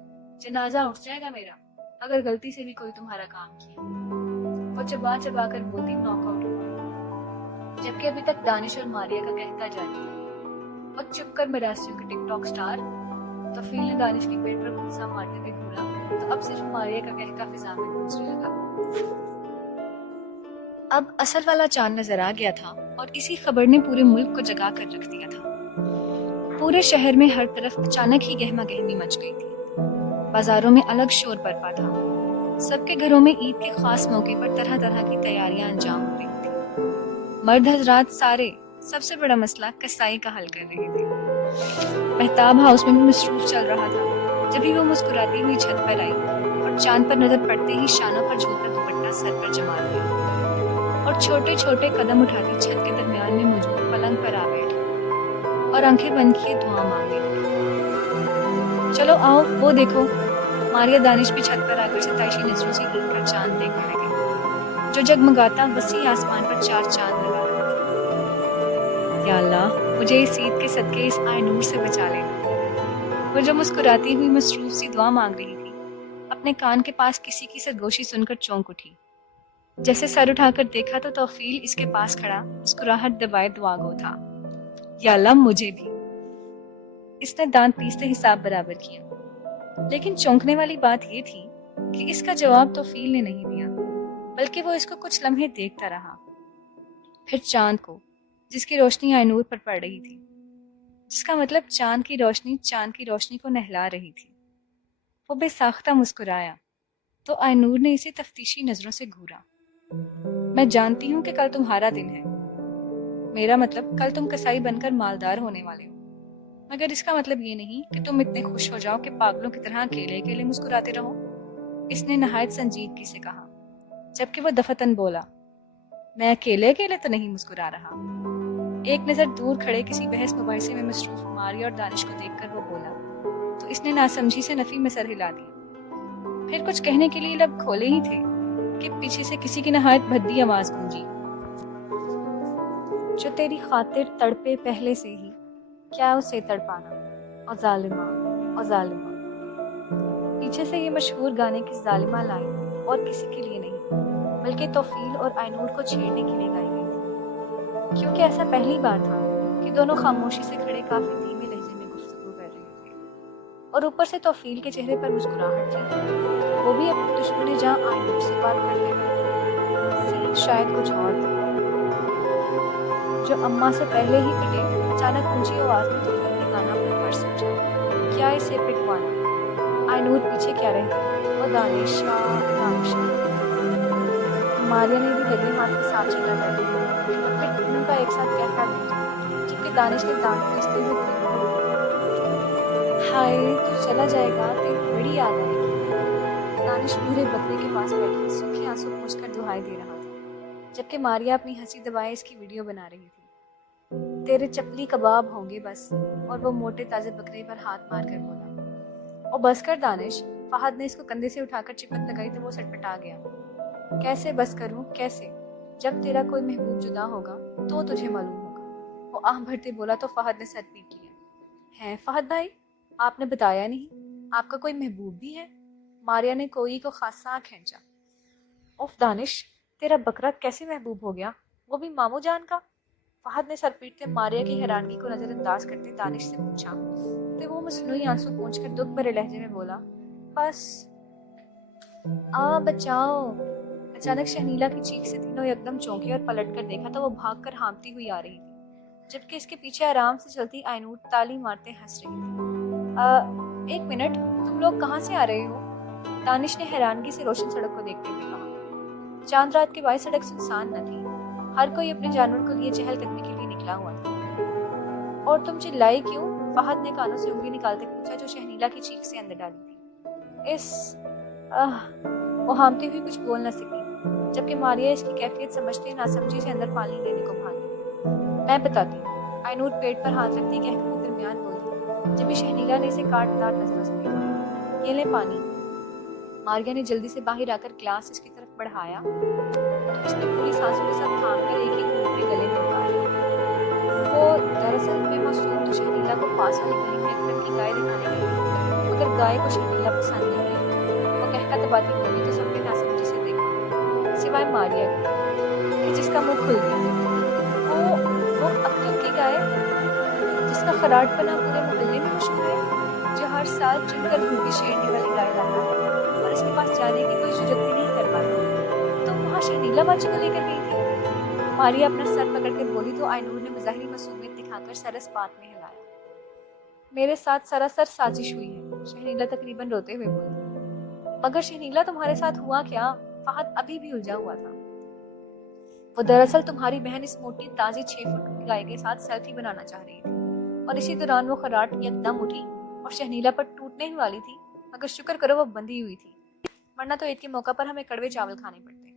जनाजा उठ जाएगा मेरा अगर गलती से भी कोई तुम्हारा काम किया। वो चबा चबा कर बोलती नॉकआउट हुआ, जबकि अभी तक दानिश और मारिया का कहता जारी था। और चुप कर मरासियों के टिकटॉक स्टार। तौफील ने दानिश की पेट पर गुस्सा मारते हुए घूरा तो अब सिर्फ मारिया का कहका फिजा में गूंजने लगा। अब असल वाला चांद नजर आ गया था और इसी खबर ने पूरे मुल्क को जगा कर रख दिया था। पूरे शहर में हर तरफ अचानक ही गहमा गहमी मच गई थी। बाजारों में अलग शोर बरपा था। सबके घरों में ईद के खास मौके पर तरह तरह की तैयारियां अंजाम हो रही थी। मर्द हजरात सारे सबसे बड़ा मसला कसाई का हल कर रहे थे। महताब हाउस में भी मसरूफ चल रहा था। जब भी वो मुस्कुराती हुई छत पर आई और चांद पर नजर पड़ते ही शानों पर झूलता दुपट्टा सर पर जमा लिया और छोटे छोटे कदम उठाती छत के दरमियान में मौजूद पलंग पर आ बैठी और आंखें बंद किए दुआ मांगने लगी। चलो आओ वो देखो। मारिया दानिश भी छत पर आकर सताइशी नजरों से ईद का चांद देखने लगी, जो जगमगाता वसी आसमान पर चार चांद लगा रहा था। या अल्लाह, मुझे इस ईद के सदके इस आए नूर से बचा लेना। वो जो मुस्कुराती हुई मसरूफ सी दुआ मांग रही थी, अपने कान के पास किसी की सरगोशी सुनकर चौंक उठी। जैसे सर उठाकर देखा तो तौफील इसके पास खड़ा मुस्कुराहट दबाए दुआ गो था। या अल्लाह, मुझे भी। इसने दांत पीसते हिसाब बराबर किया, लेकिन चौंकने वाली बात यह थी कि इसका जवाब तौफील ने नहीं दिया, बल्कि वो इसको कुछ लम्हे देखता रहा। फिर चांद को, जिसकी रोशनी आयनूर पर पड़ रही थी, जिसका मतलब चांद की रोशनी को नहला रही थी। वो बेसाख्ता मुस्कुराया तो आयनूर ने इसे तफ्तीशी नजरों से घूरा। मैं जानती हूँ कि कल तुम्हारा दिन है, मेरा मतलब कल तुम कसाई बनकर मालदार होने वाले हो, मगर इसका मतलब ये नहीं कि तुम इतने खुश हो जाओ कि पागलों की तरह अकेले अकेले मुस्कुराते रहो। इसने नहायत संजीदगी से कहा, जबकि वो दफतन बोला। मैं अकेले अकेले तो नहीं मुस्कुरा रहा। एक नजर दूर खड़े किसी बहस मुबाहिसे में मसरूफ मारिया और दानिश को देखकर वो बोला तो इसने नासमझी से नफी में सर हिला दिया। फिर कुछ कहने के लिए लब खोले ही थे कि पीछे से किसी की नहायत भद्दी आवाज गूंजी। जो तेरी खातिर तड़पे पहले से ही, क्या उसे तड़पाना, और जालिमा, और जालिमा। पीछे से ये मशहूर गाने की जालिमा लाइन और किसी के लिए नहीं, बल्कि तौफील और आयनूर को छेड़ने के लिए गाई गई थी, क्योंकि ऐसा पहली बार था कि दोनों खामोशी से खड़े काफी धीमे लहजे में गुफ्तगू कर रहे थे। और ऊपर से तौफील के चेहरे पर मुस्कुराहट थी, वो भी अपनी दुश्मनी जहां आयनूर से बात करते हुए। सीन शायद कुछ और थी। जो अम्मा से पहले ही पिटे, अचानक ऊंची आवाज में तौफील ने गाना अपने फर्ज समझा। क्या इसे पिटवाना? आयनूर पीछे क्या रहती, वो दानिशा। मारिया ने भी लगे हाथ के साथ चला कर दिया और फिर तीनों का एक साथ कहता गया, जबकि दानिश ने दांत पीसते हुए हाय तू चला जाएगा तेरी बड़ी याद आएगी। दानिश बूढ़े बकरे के पास बैठे सूखे आंसू पोंछकर दुहाई दे रहा था, जबकि मारिया अपनी हंसी दबाए इसकी वीडियो बना रही थी। तेरे चपली कबाब होंगे बस। और वो मोटे ताजे बकरे पर हाथ मारकर बोला। और बस कर दानिश। फहद ने इसको कंधे से उठाकर चिपट लगाई तो वो सटपटा गया। कैसे बस करूं, कैसे? जब तेरा कोई महबूब जुदा होगा तो तुझे मालूम होगा। वो आह भरते बोला तो फहद ने सर पीट लिया। है फहद भाई, आपने बताया नहीं, आपका कोई महबूब भी है? मारिया ने कोई को खासा खींचा। उफ दानिश, तेरा बकरा कैसे महबूब हो गया, वो भी मामू जान का? फहद ने सर पीटते मारिया की हैरानगी को नजरअंदाज करते दानिश से पूछा, तो वो मसनूई आंसू पोंछकर दुख भरे लहजे में बोला, बस आ बचाओ। अचानक शहनीला की चीख से तीनों एकदम चौंके और पलट कर देखा तो वो भागकर हाँफती हुई आ रही थी, जबकि इसके पीछे आराम से चलती आयनूर ताली मारते हंस रही थी। एक मिनट, तुम लोग कहाँ से आ रहे हो? दानिश ने हैरानगी से रोशन सड़क को देखते हुए कहा। चांद रात के बाद सड़क सुनसान न थी, हर कोई अपने जानवर को लिए चहलकदमी के लिए निकला हुआ था। और तुम चिल्लाई क्यों? फहद ने कानों से उंगली निकालते पूछा जो शहनीला की चीख से अंदर डाली थी। वो हामती हुई कुछ बोल न सकी, जबकि मारिया इसकी कैफियत समझते नासमझी से अंदर पानी लेने को भागी। मैं बताती हूँ, आइनूर पेट पर हाथ रखती कहकर दरमियान बोली, जब भी शहनीला ने इसे काटदार नजरों से देखा। ये ले पानी। मारिया ने जल्दी से बाहर आकर ग्लास इसकी तरफ बढ़ाया तो इसने पूरी सांसों के साथ थाम कर एक एक घूंट में गले में उतारा। वो दरअसल में मासूम तो शहनीला को पास वाली गली में एक लड़की गाय दिखाने गई, मगर गाय को शहनीला पसंद नहीं आई। वो कहका दबाती बोली तो सबने नासमझी से देखा, सिवाय मारिया के, जिसका मुंह खुल गया। वो अक्टम की गाय, जिसका खराट बना पूरे मोहल्ले में मशहूर है, जो हर साल चुनकर भूखी शेरनी वाली गाय लाता है और इसके पास जाने की कोई जुर्रत भी नहीं कर पाता। तो वहाँ शहनीला बाजी को लेकर गई थी। मारिया अपना सर पकड़कर बोली तो आइनूर ने मज़ाहिरी मासूमियत दिखाकर सरस बात में हिलाया। मेरे साथ सरासर साजिश हुई है, शहनीला तकरीबन रोते हुए बोली। मगर शहनीला तुम्हारे साथ हुआ क्या? फहद अभी भी उलझा हुआ था। वो दरअसल तुम्हारी बहन इस मोटी ताजी 6 फुट की गाय के साथ सेल्फी बनाना चाह रही थी और इसी दौरान वो खराट एकदम उठी और शहनीला पर टूटने ही वाली थी, मगर शुक्र करो वो बंधी हुई थी, वरना तो ईद के मौका पर हमें कड़वे चावल खाने पड़ते।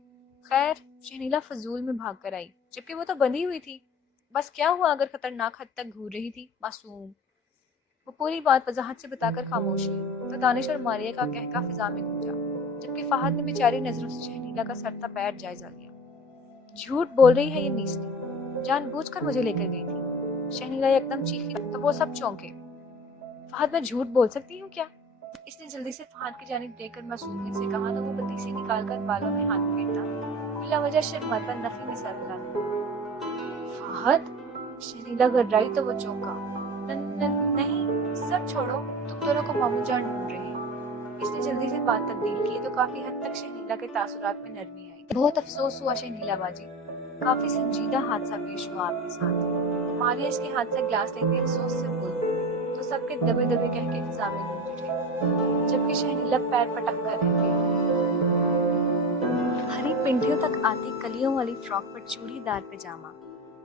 खैर शहनीला फजूल में भाग कर आई, जबकि वो तो बंधी हुई थी। बस क्या हुआ अगर खतरनाक हद तक घूर रही थी मासूम। वो पूरी बात वजाहत से बताकर खामोश हुई तो दानिश और मारिया का कहका फिजा में गूंजा, जबकि फहद ने बेचारी नजरों से शहनीला का सरता पैर जायजा लिया। झूठ बोल रही है ये नीसनी, जानबूझकर मुझे लेकर गई थी। शहनीला एकदम चीखी तो वो सब चौंके। फहद, मैं झूठ बोल सकती हूँ क्या? इसने जल्दी से फहद की जानिब देखकर मासूमियत से कहा तो वो बतीसी निकालकर बालों में हाथ फेरता, बिला वजह शर्माता नफी में सर हिला देता। फहद, शहनीला घबराई तो वो चौंका। नहीं, सब छोड़ो, तुम दोनों को मामू जान ढूंढ रही है। इसने जल्दी से बात तब्दील की तो काफी हद तक शहनीला के तासुरात में नरमी आई। बहुत अफसोस हुआ शहनीला बाजी, काफी संजीदा हादसा पेश हुआ आपके साथ। मारिया इसके हाथ से ग्लास लेते अफसोस से बोली तो सबके दबे दबे कह के फिजा में गूंज उठे, जबकि शहनीला पैर पटक कर रह गई। हरी पिंडियों तक आती कलियों वाली फ्रॉक पर चूड़ीदार पैजामा,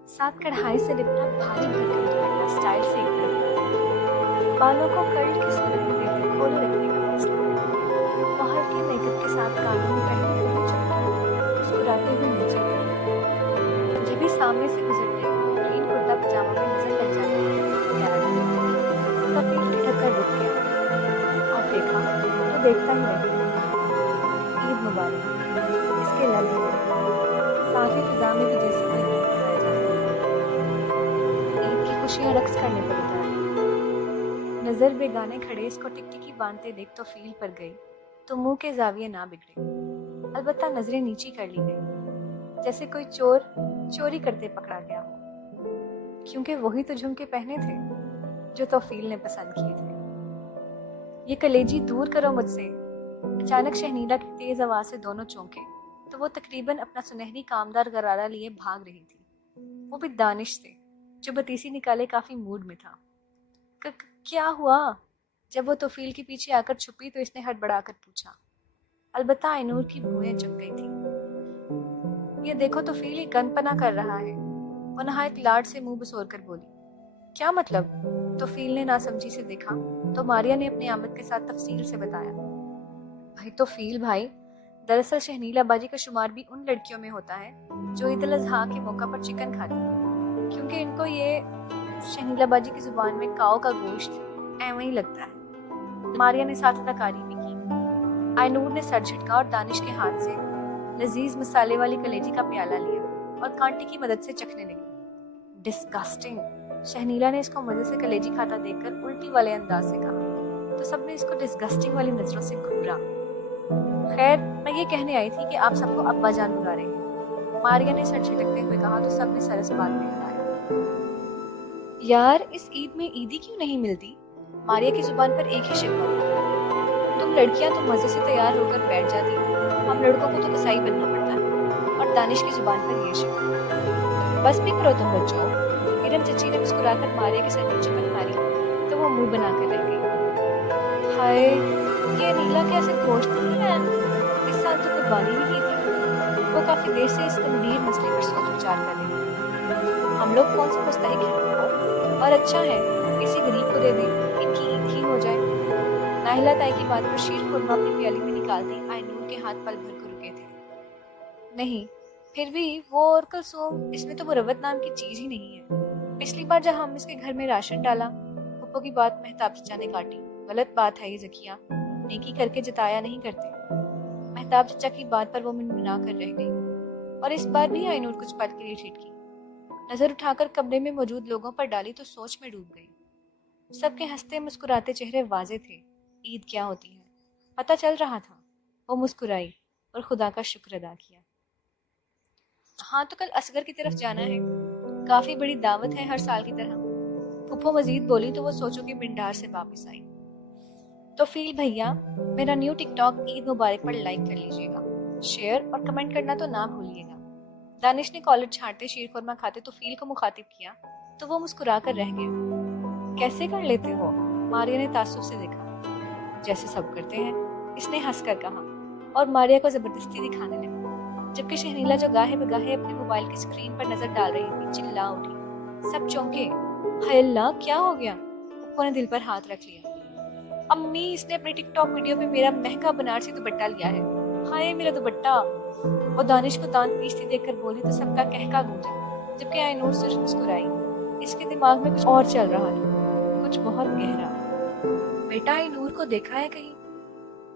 साथ कढ़ाई से लिपटा भारी भरकम दुपट्टा स्टाइल से एक तरफ, बालों को कर्ल की सूरत में देकर खोले रखने का फैसला, वो हल्के मेकअप के साथ कानों में पहने हुए मुस्कुराते हुए नीचे जब भी सामने से गुजरते ग्रीन कुर्ता पजामा में नजर लग जाती उसका पीठ ठिठक कर रुक गया और देखा तो देखता ही रह गया। ईद मुबारक, इसके लल साथ ही फिजा में भी जैसे कोई गीत गाया जाता। ईद की खुशियां रक्स करने पर उतर आई। नजर बेगाने खड़े इसको टिकटिकी बांधते देख तो फील पर गई तो मुंह के जाविये ना बिगड़े, अलबत्ता नजरें नीची कर ली गई, जैसे कोई चोर चोरी करते पकड़ा गया हो, क्योंकि वही तो झुमके पहने थे जो तौफील ने पसंद किए थे। ये कलेजी दूर करो मुझसे। अचानक शहनीला की तेज आवाज से दोनों चौंके तो वो तकरीबन अपना सुनहरी कामदार गरारा लिए भाग रही थी, वो भी दानिश से जो बतीसी निकाले काफी मूड में था। क्या हुआ? जब वो तौफील के पीछे आकर छुपी तो इसने हड़बड़ाकर पूछा। अलबत्ता आइनूर की भुएं चुप गई थी। ये देखो तौफील गनपना कर रहा है, वो नहायत लाड से मुंह बसोर कर बोली। क्या मतलब? तौफील ने नासमझी से देखा तो मारिया ने अपनी आमद के साथ तफसील से बताया। भाई तौफील भाई, दरअसल शहनीला बाजी का शुमार भी उन लड़कियों में होता है जो ईद उल अज़हा के मौका पर चिकन खाती है, क्योंकि इनको ये शहनीला बाजी की जुबान में काओ का गोश्त ऐਵੇਂ ही लगता है। मारिया ने साथ अदाकारी भी की। आइनूर ने सर झटका और दानिश के हाथ से लजीज मसाले वाली कलेजी का प्याला लिया और कांटे की मदद से चखने लगी। डिस्गस्टिंग, शहनीला ने इसको मजे से कलेजी खाता देखकर उल्टी वाले अंदाज से कहा तो सबने इसको डिस्गस्टिंग वाली नजरों से घूरा। खैर, मैं ये कहने आई थी कि आप सबको अब्बा जान बुला रहे हैं, मारिया ने सर झटकते हुए कहा तो सबने सरस बात में हिलाया। यार, इस ईद में ईदी क्यों नहीं मिलती? मारिया की जुबान पर एक ही शिकवा था। तुम लड़कियां तो मजे से तैयार होकर बैठ जाती, हम लड़कों को तो कसाई बनना पड़ता है। और दानिश की जुबान पर ये शिकवा। बस भी करो तुम बच्चों। इरम चची ने मुस्कुराकर मारिया के सर पर चिपक मारी तो वो मुंह बनाकर रह गई। हाय, ये नीला कैसे गोश्त नहीं है? इस साल तो कुर्बानी भी की थी। वो काफी देर से इस गंभीर मसले पर सोच विचार कर रही थी। हम लोग कौन से मुस्तहिक हैं? और अच्छा है کسی غریب کو دے دیں، ان کی عید ہی ہو جائے۔ ناہلا تائی کی بات پر شیر خورما اپنی پیالی میں نکالتی آئی نور کے ہاتھ پل بھر کر رکے تھے۔ نہیں، پھر بھی وہ اور کلثوم، اس میں تو مروت نام کی چیز ہی نہیں ہے۔ پچھلی بار جب ہم اس کے گھر میں راشن ڈالا، پھپھو کی بات مہتاب چچا نے کاٹی۔ غلط بات ہے یہ ذکیہ، نیکی کر کے جتایا نہیں کرتے۔ مہتاب چچا کی بات پر وہ منمنا کر رہ گئی، اور اس بار بھی آئی نور کچھ پل کے لیے ٹھٹکی۔ نظر اٹھا کر کمرے میں موجود لوگوں پر ڈالی تو سوچ میں ڈوب گئی۔ سب کے ہنستے مسکراتے چہرے واضح تھے۔ عید کیا ہوتی ہے پتہ چل رہا تھا۔ وہ مسکرائی اور خدا کا شکر ادا کیا۔ ہاں تو کل اصغر کی طرف جانا ہے، کافی بڑی دعوت ہے ہر سال کی طرح۔ پھپھو مزید بولی تو وہ سوچو کہ منڈار سے واپس آئی۔ تو فیل بھیا، میرا نیو ٹک ٹاک عید مبارک پر لائک کر لیجیے گا، شیئر اور کمنٹ کرنا تو نہ بھولیے گا۔ دانش نے کالر چھاڑتے شیر خورما کھاتے تو فیل کو مخاطب کیا تو وہ مسکرا کر رہ گیا۔ کیسے کر لیتے ہو؟ ماریا نے تعصب سے دیکھا۔ جیسے سب کرتے ہیں، اس نے ہنس کر کہا، اور ماریا کو زبردستی دکھانے لگا، جبکہ شہنیلا جو گاہے بگاہے اپنے موبائل کی اسکرین پر نظر ڈال رہی تھی چلا اٹھی۔ سب چونکے۔ ہائے اللہ، کیا ہو گیا؟ پھپھو نے دل پر ہاتھ رکھ لیا۔ امی، اس نے اپنی ٹک ٹاک ویڈیو میں میرا مہنگا بنارسی دوپٹہ لیا ہے۔ ہائے میرا دوپٹہ! وہ دانش کو دانت پیستی دیکھ کر بولی تو سب کا کہکا گونجا، جبکہ آئی نور صرف مسکرائی۔ اس کے دماغ میں کچھ اور چل رہا تھا، کچھ بہت گہرا۔ بیٹا، آئی نور کو دیکھا ہے کہیں؟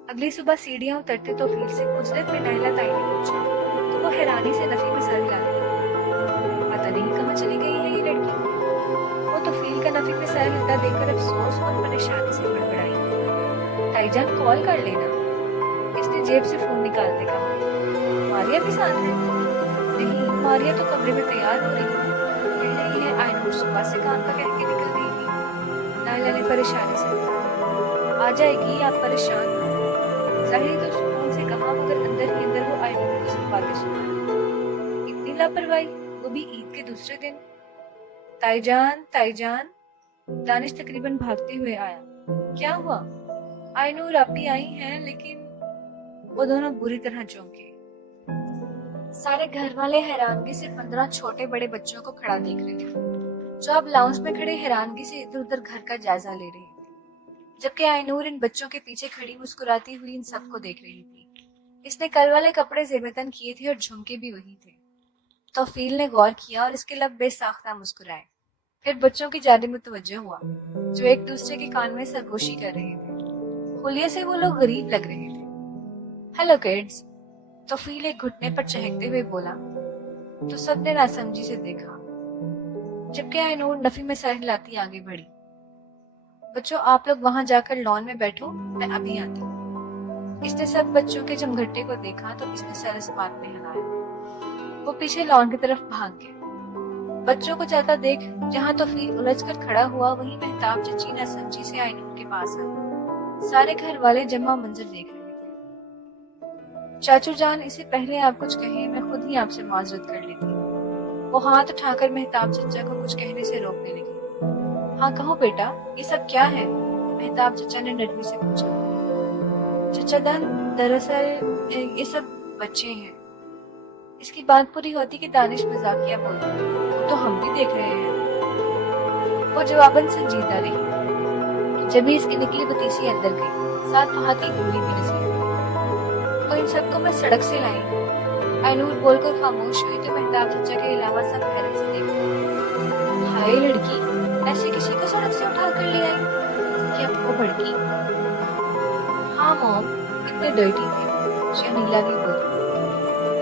اگلی صبح سیڑھیاں اترتے تو فیل سے اجلت میں ناہلا تائی نے پوچھا تو وہ حیرانی سے نفی میں سر ہلانے لگی۔ پتہ نہیں کہاں چلی گئی ہے یہ لڑکی۔ وہ تو فیل کا نفی میں سر ہلتا دیکھ کر افسوس اور پریشانی سے بڑبڑائی۔ تائی جان کال کر لینا، اس نے جیب سے فون نکالتے کہا۔ ماریا بھی ساتھ ہے؟ نہیں، ماریا تو کمرے میں تیار ہو رہی ہے، کہہ رہی ہے آئی نور صبح سے کام کا کہہ کے نکل رہی تھی۔ ناہلا نے پریشانی سے بتایا۔ آ جائے گی، آپ پریشان نہ ہوں۔ ظاہری تو سکون سے کہا، مگر اندر ہی اندر وہ آئی نور کو سب باتیں سنا رہی۔ اتنی لاپرواہی، وہ بھی عید کے دوسرے دن؟ تائی جان، تائی جان! دانش تقریباً بھاگتے ہوئے آیا۔ کیا ہوا؟ آئی نور آپ بھی آئی ہیں، لیکن… وہ دونوں بری طرح چونکے۔ سارے گھر والے حیرانگی سے 15 چھوٹے بڑے بچوں کو کھڑا دیکھ رہے تھے، جو اب لاؤنج میں کھڑے حیرانگی سے ادھر ادھر گھر کا جائزہ لے رہے تھے، جبکہ آئی نور ان بچوں کے پیچھے کھڑی مسکراتی ہوئی ان سب کو دیکھ رہی تھی۔ اس نے کل والے کپڑے زیبتن کیے تھے اور جھمکے بھی وہی تھے۔ توفیل نے غور کیا اور اس کے لب بے ساختہ مسکرائے، پھر بچوں کی جانب متوجہ ہوا جو ایک دوسرے کے کان میں سرگوشی کر رہے تھے۔ خلیے سے وہ لوگ غریب لگ رہے تھے۔ ہیلو کڈز، توفیل ایک گھٹنے پر چہکتے ہوئے بولا تو سب نے ناسمجھی سے دیکھا، جبکہ آئی نور نفی میں سر ہلاتی آگے بڑھی۔ بچوں، آپ لوگ وہاں جا کر لان میں بیٹھو، میں ابھی آتی ہوں۔ اس نے سب بچوں کے جمگھٹے کو دیکھا تو اس نے سر اس بات میں ہلایا۔ وہ پیچھے لان کی طرف بھاگ گئے۔ بچوں کو جاتا دیکھ جہاں توفیل الجھ کر کھڑا ہوا، وہیں مہتاب چچی ناسمجھی سے آئی نور کے پاس آئی۔ سارے گھر والے جمع منظر دیکھ رہے تھے۔ چاچو جان، اسے پہلے آپ کچھ کہیں، میں خود ہی آپ سے معذرت کر لیتی۔ وہ ہاتھ اٹھا کر مہتاب چچا کو کچھ کہنے سے روکنے لگی۔ ہاں کہو بیٹا، یہ سب کیا ہے؟ مہتاب چچا نے نرمی سے پوچھا۔ چچا جان، دراصل یہ سب بچے ہیں۔ اس کی بات پوری ہوتی کہ دانش مزاقیہ بولا، وہ تو ہم بھی دیکھ رہے ہیں۔ وہ جواباً سنجیدہ رہی۔ جبھی اس کی نکلی بتیسی اندر گئی، ساتھ وہاں کی گولی بھی نظر آئی۔ تو ان سب کو میں سڑک سے لائی ہوں۔ آئی نور بول کر خاموش ہوئی تو مہتاب چچا کے علاوہ سب حیرت سے دیکھ رہے۔ ہائے لڑکی، ایسے کسی کو سڑک سے اٹھا کر لے آئی؟ کیا وہ بھڑکی؟ ہاں موم، اتنے ڈرٹی تھے، شہنیلا بھی بولی۔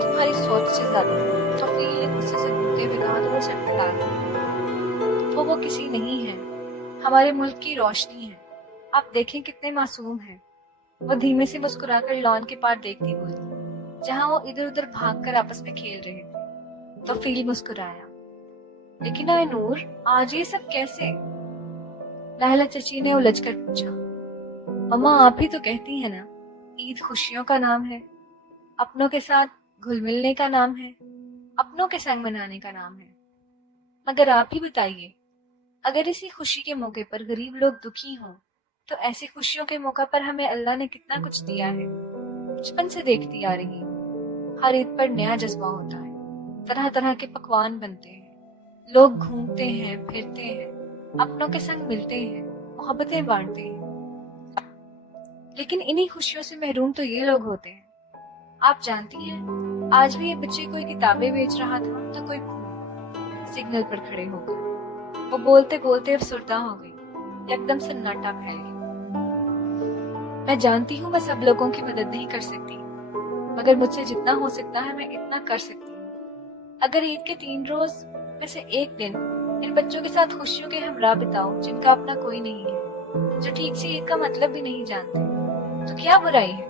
تمہاری سوچ سے زیادہ، توفیل نے غصے سے گھومتے ہوئے کہا تو وہ سٹپٹا گئی۔ وہ کسی نہیں ہے، ہمارے ملک کی روشنی ہے، آپ دیکھیں کتنے معصوم ہیں۔ وہ دھیمے سے مسکرا کر لان کے پار دیکھتی بولی، جہاں وہ ادھر ادھر بھاگ کر آپس میں کھیل رہے تھے۔ توفیل مسکرایا۔ لیکن آئے نور، آج یہ سب کیسے؟ ناہلا چچی نے الجھ کر پوچھا۔ مما، آپ ہی تو کہتی ہیں نا، عید خوشیوں کا نام ہے، اپنوں کے ساتھ گھل ملنے کا نام ہے، اپنوں کے سنگ منانے کا نام ہے۔ مگر آپ ہی بتائیے، اگر اسی خوشی کے موقع پر غریب لوگ دکھی ہوں تو ایسی خوشیوں کے موقع پر ہمیں اللہ نے کتنا کچھ دیا ہے۔ بچپن سے دیکھتی آ رہی ہوں، ہر عید پر نیا جذبہ ہوتا ہے، طرح طرح کے پکوان بنتے ہیں، لوگ گھومتے ہیں، پھرتے ہیں، अपनों के संग मिलते हैं, मोहब्बतें बांटते हैं, लेकिन इन्हीं खुशियों से महरूम तो ये लोग होते हैं। आप जानती हैं, आज भी ये बच्चे कोई किताबें बेच रहा था तो कोई फूल सिग्नल पर खड़े होकर। वो बोलते बोलते अफसरदा हो गई, एकदम सन्नाटा फैल गया। मैं जानती हूँ मैं सब लोगों की मदद नहीं कर सकती, मगर मुझसे जितना हो सकता है मैं इतना कर सकती हूँ। अगर ईद के 3 रोज में से एक दिन इन बच्चों के साथ खुशियों के हमरा बिताओ जिनका अपना कोई नहीं है, जो ठीक से ईद का मतलब भी नहीं जानते, तो क्या बुराई है?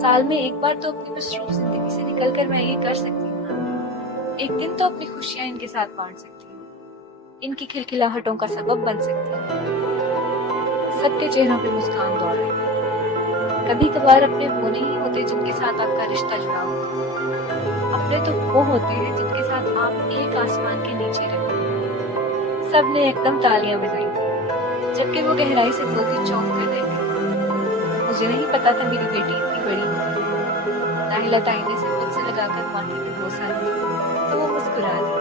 साल में एक बार तो अपनी मसरूफ जिंदगी से निकलकर मैं ये कर सकती हूँ ना। एक दिन तो अपनी खुशियां इनके साथ बांट सकती हूँ, इनकी खिलखिलाहटों का सबब बन सकती हूँ। सबके चेहरों पे मुस्कान दौड़ रही है। कभी कभार अपने वो नहीं होते जिनके साथ आपका रिश्ता जुड़ा होता, अपने तो वो होते हैं जिनके साथ आप एक आसमान के नीचे रहते हैं। सबने एकदम तालियां बजाई, जबकि वो गहराई से बोलती चौंक कर रह गई। मुझे नहीं पता था मेरी बेटी इतनी बड़ी होगी। नाहिला ताई ने से खुद से लगाकर माथे पे बोसा दी तो वो मुस्कुरा दी।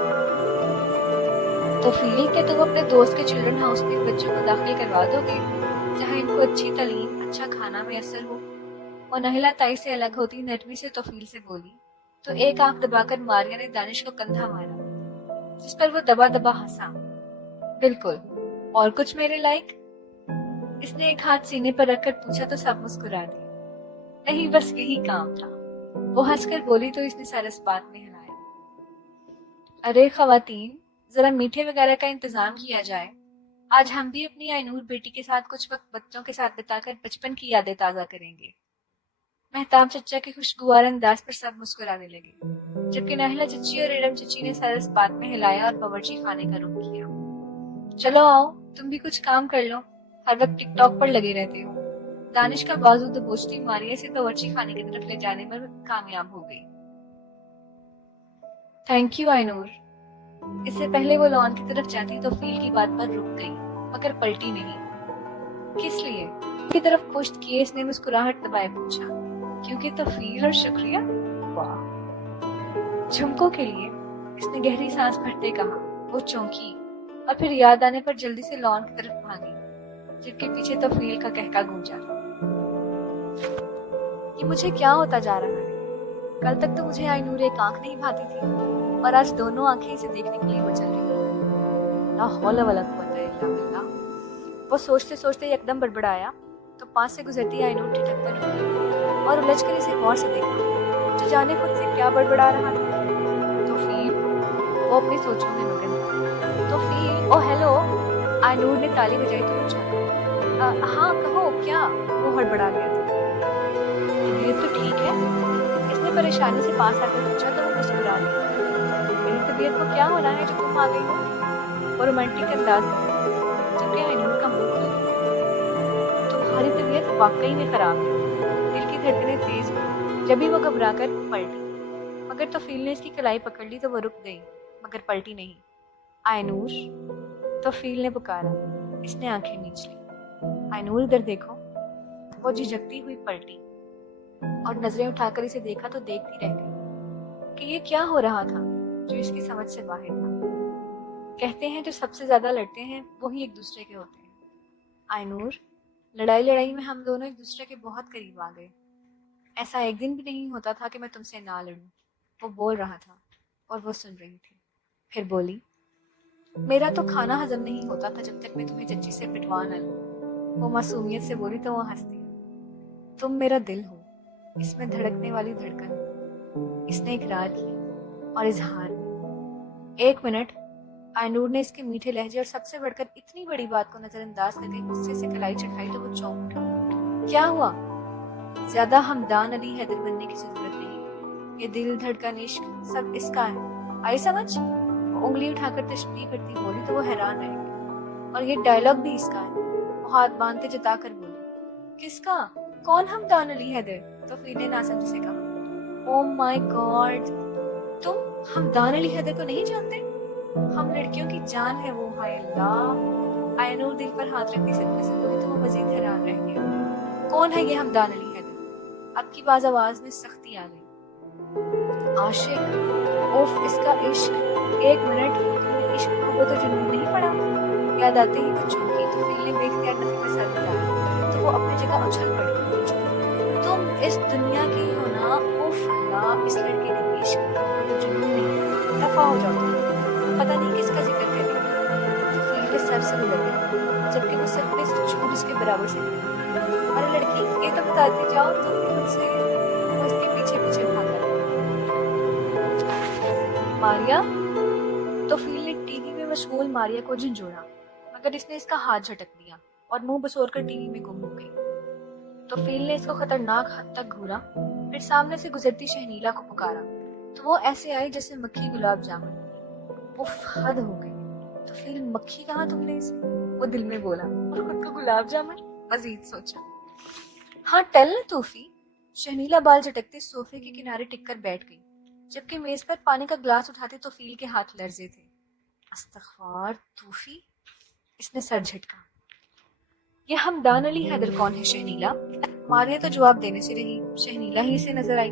तो फील के तुम अपने दोस्त के चिल्ड्रन हाउस में बच्चों को दाखिल करवा दोगे, जहाँ इनको अच्छी तालीम, अच्छा खाना मैसर हो? और नाहिला ताई से अलग होती नरमी से तौफील से बोली तो एक आंख दबाकर मारिया ने दानिश को कंधा मारा, जिस पर वो दबा दबा हंसा। बिल्कुल, और कुछ मेरे लायक? इसने एक हाथ सीने पर रखकर पूछा तो सब मुस्कुरा दिए। नहीं, बस यही काम था। वो हंसकर बोली तो इसने सर इस बात में हिलाया। अरे खवातीन, जरा मीठे वगैरह का इंतजाम किया जाए। आज हम भी अपनी आइनूर बेटी के साथ कुछ वक्त बच्चों के साथ बिताकर बचपन की यादें ताजा करेंगे। मेहताब चचा के खुशगवार अंदाज पर सब मुस्कुराने लगे, जबकि नाहिला चची और एडम चची ने सर इस बात में हिलाया और बावर्ची खाने का रुख किया। चलो आओ, तुम भी कुछ काम कर लो, हर वक्त टिकटॉक पर लगे रहते हो। दानिश का बाजू दबोचती मारिया से बावर्ची खाने की तरफ ले जाने में कामयाब हो गई। Thank you Ainoor. इससे पहले वो लॉन की तरफ जाती तो फील की बात पर रुक गई, मगर पलटी नहीं। किस लिए? की तरफ पुश्त किए इसने मुस्कुराहट दबाए पूछा। क्योंकि तो फील और शुक्रिया। वाह। झुमकों के लिए, इसने गहरी सांस भरते कहा। वो चौंकी और फिर याद आने पर जल्दी से लॉन की तरफ भागी, जिसके पीछे तो फील का कहका गूंजा। कि मुझे क्या होता जा रहा है? कल तक तो मुझे आइनूर एक आंख नहीं भाती थी, और आज दोनों आंखें इसे देखने के लिए मचल रही हैं। ला हौला वला कुव्वता इल्ला बिल्लाह। वो सोचते सोचते एकदम बड़बड़ाया तो पास से गुजरती आइनूर ठिठक कर रुकी और उलझकर इसे गौर से देखा, जो जाने खुद से क्या बड़बड़ा रहा था। तो फील, वो अपनी सोचों में मगन था। तो फील, ओ हेलो। आइनूर ने ताली बजाई तो वो चौंका। हाँ कहो, क्या? वो हड़बड़ा गया था। तबीयत तो ठीक है? इसने परेशानी से पास आकर पूछा तो वो मुस्कुरा दी। मेरी तबीयत को क्या होना है जो तुम आ गई हो? वो रोमांटिक अंदाज में, जबकि आइनूर का मुंह खुल गया। तुम्हारी तबीयत वाकई में खराब है। दिल की धड़कनें तेज हुई जब भी वो घबराकर पलटी, मगर तो फील ने इसकी कलाई पकड़ ली तो वो रुक गई, मगर पलटी नहीं। आइनूर, तो फील ने पुकारा। इसने आंखें मींच ली। आइनूर इधर देखो। वो झिझकती हुई पलटी और नजरें उठाकर इसे देखा तो देखती रह गई कि ये क्या हो रहा था जो इसकी समझ से बाहर था। कहते हैं जो सबसे ज्यादा लड़ते हैं वही एक दूसरे के होते हैं। आइनूर, लड़ाई लड़ाई में हम दोनों एक दूसरे के बहुत करीब आ गए। ऐसा एक दिन भी नहीं होता था कि मैं तुमसे ना लड़ूं। वो बोल रहा था और वो सुन रही थी। फिर बोली, मेरा तो खाना हजम नहीं होता था जब तक मैं तुम्हें चच्ची से पिटवा न लूं। वो मासूमियत से बोली तो वो हंसती। तुम मेरा दिल हो, इसमें धड़कने वाली धड़कन हो। इसने इकरार किया और इजहार भी। 1 मिनट। आइनूर ने इसके मीठे लहजे और सबसे बढ़कर इतनी बड़ी बात को नजरअंदाज करके गुस्से से कलाई चढ़ाई तो वो चौंक उठा। क्या हुआ? ज्यादा हमदान अली हैदर बनने की जरूरत नहीं। ये दिल, धड़कन, इश्क सब इसका है। आई समझ? वो उंगली उठाकर तशबीह करती बोली तो वो हैरान रह गया। और ये डायलॉग भी इसका है। वो हाथ बांधते जताकर बोली। किसका? कौन हमदान अली हैदर? तो फील ने नासमझी से कहा। ओह माय गॉड, तुम हमदान अली हैदर को नहीं जानते? हम लड़कियों की जान है वो। हाय अल्लाह। आइनूर दिल पर हाथ रखती सदमे से बोली तो वो मजीद हैरान रह गया। कौन है ये हमदान अली हैदर? अब की बाज आवाज में सख्ती आ गई। आशिक। उफ, इसका इश्क। 1 मिनट, तुमने इश्क मोहब्बत और जुनून नहीं पढ़ा? याद आते ही वो चौंकी तो फील ने बेख्तियार नफी में सर हिलाया तो वो अपनी जगह उछल पड़ी। तुम इस दुनिया की हो ना? उफ अल्लाह, इस लड़के ने इश्क मोहब्बत जुनून नहीं, दफा हो जाओ तुम, पता नहीं किसका जिक्र कर रही हो। तो फील के सर से गुजर गया जबकि वो सर पे चूर इसके बराबर से निकली। अरे लड़की, ये तो बताती जाओ तुम भी मुझसे। वो इसके पीछे पीछे भागा। मारिया। तो फील ने टीवी में मशगूल मारिया को झंझोड़ा मगर इसने इसका हाथ झटक दिया और मुंह बसोर कर टीवी में गुम हो गई। तो फील ने इसको खतरनाक हद तक घूरा, फिर सामने से गुजरती शहनीला को पुकारा तो वो ऐसे आई जैसे मक्खी गुलाब जामुन। वो हद हो गई। तो फील, मक्खी कहाँ तुमने इसे? वो दिल में बोला और खुद को गुलाब जामुन। मजीद सोचा, हाँ टेल ना तूफी। शहनीला बाल झटकते सोफे के किनारे टिककर बैठ गई जबकि मेज पर पानी का ग्लास उठाते तो फील के हाथ लर्जे थे। अस्तगफार तूफी, इसने सर झटका। ये हमदान अली हैदर कौन है शहनीला? मारिया तो जवाब देने से रही, शहनीला ही से नजर आई।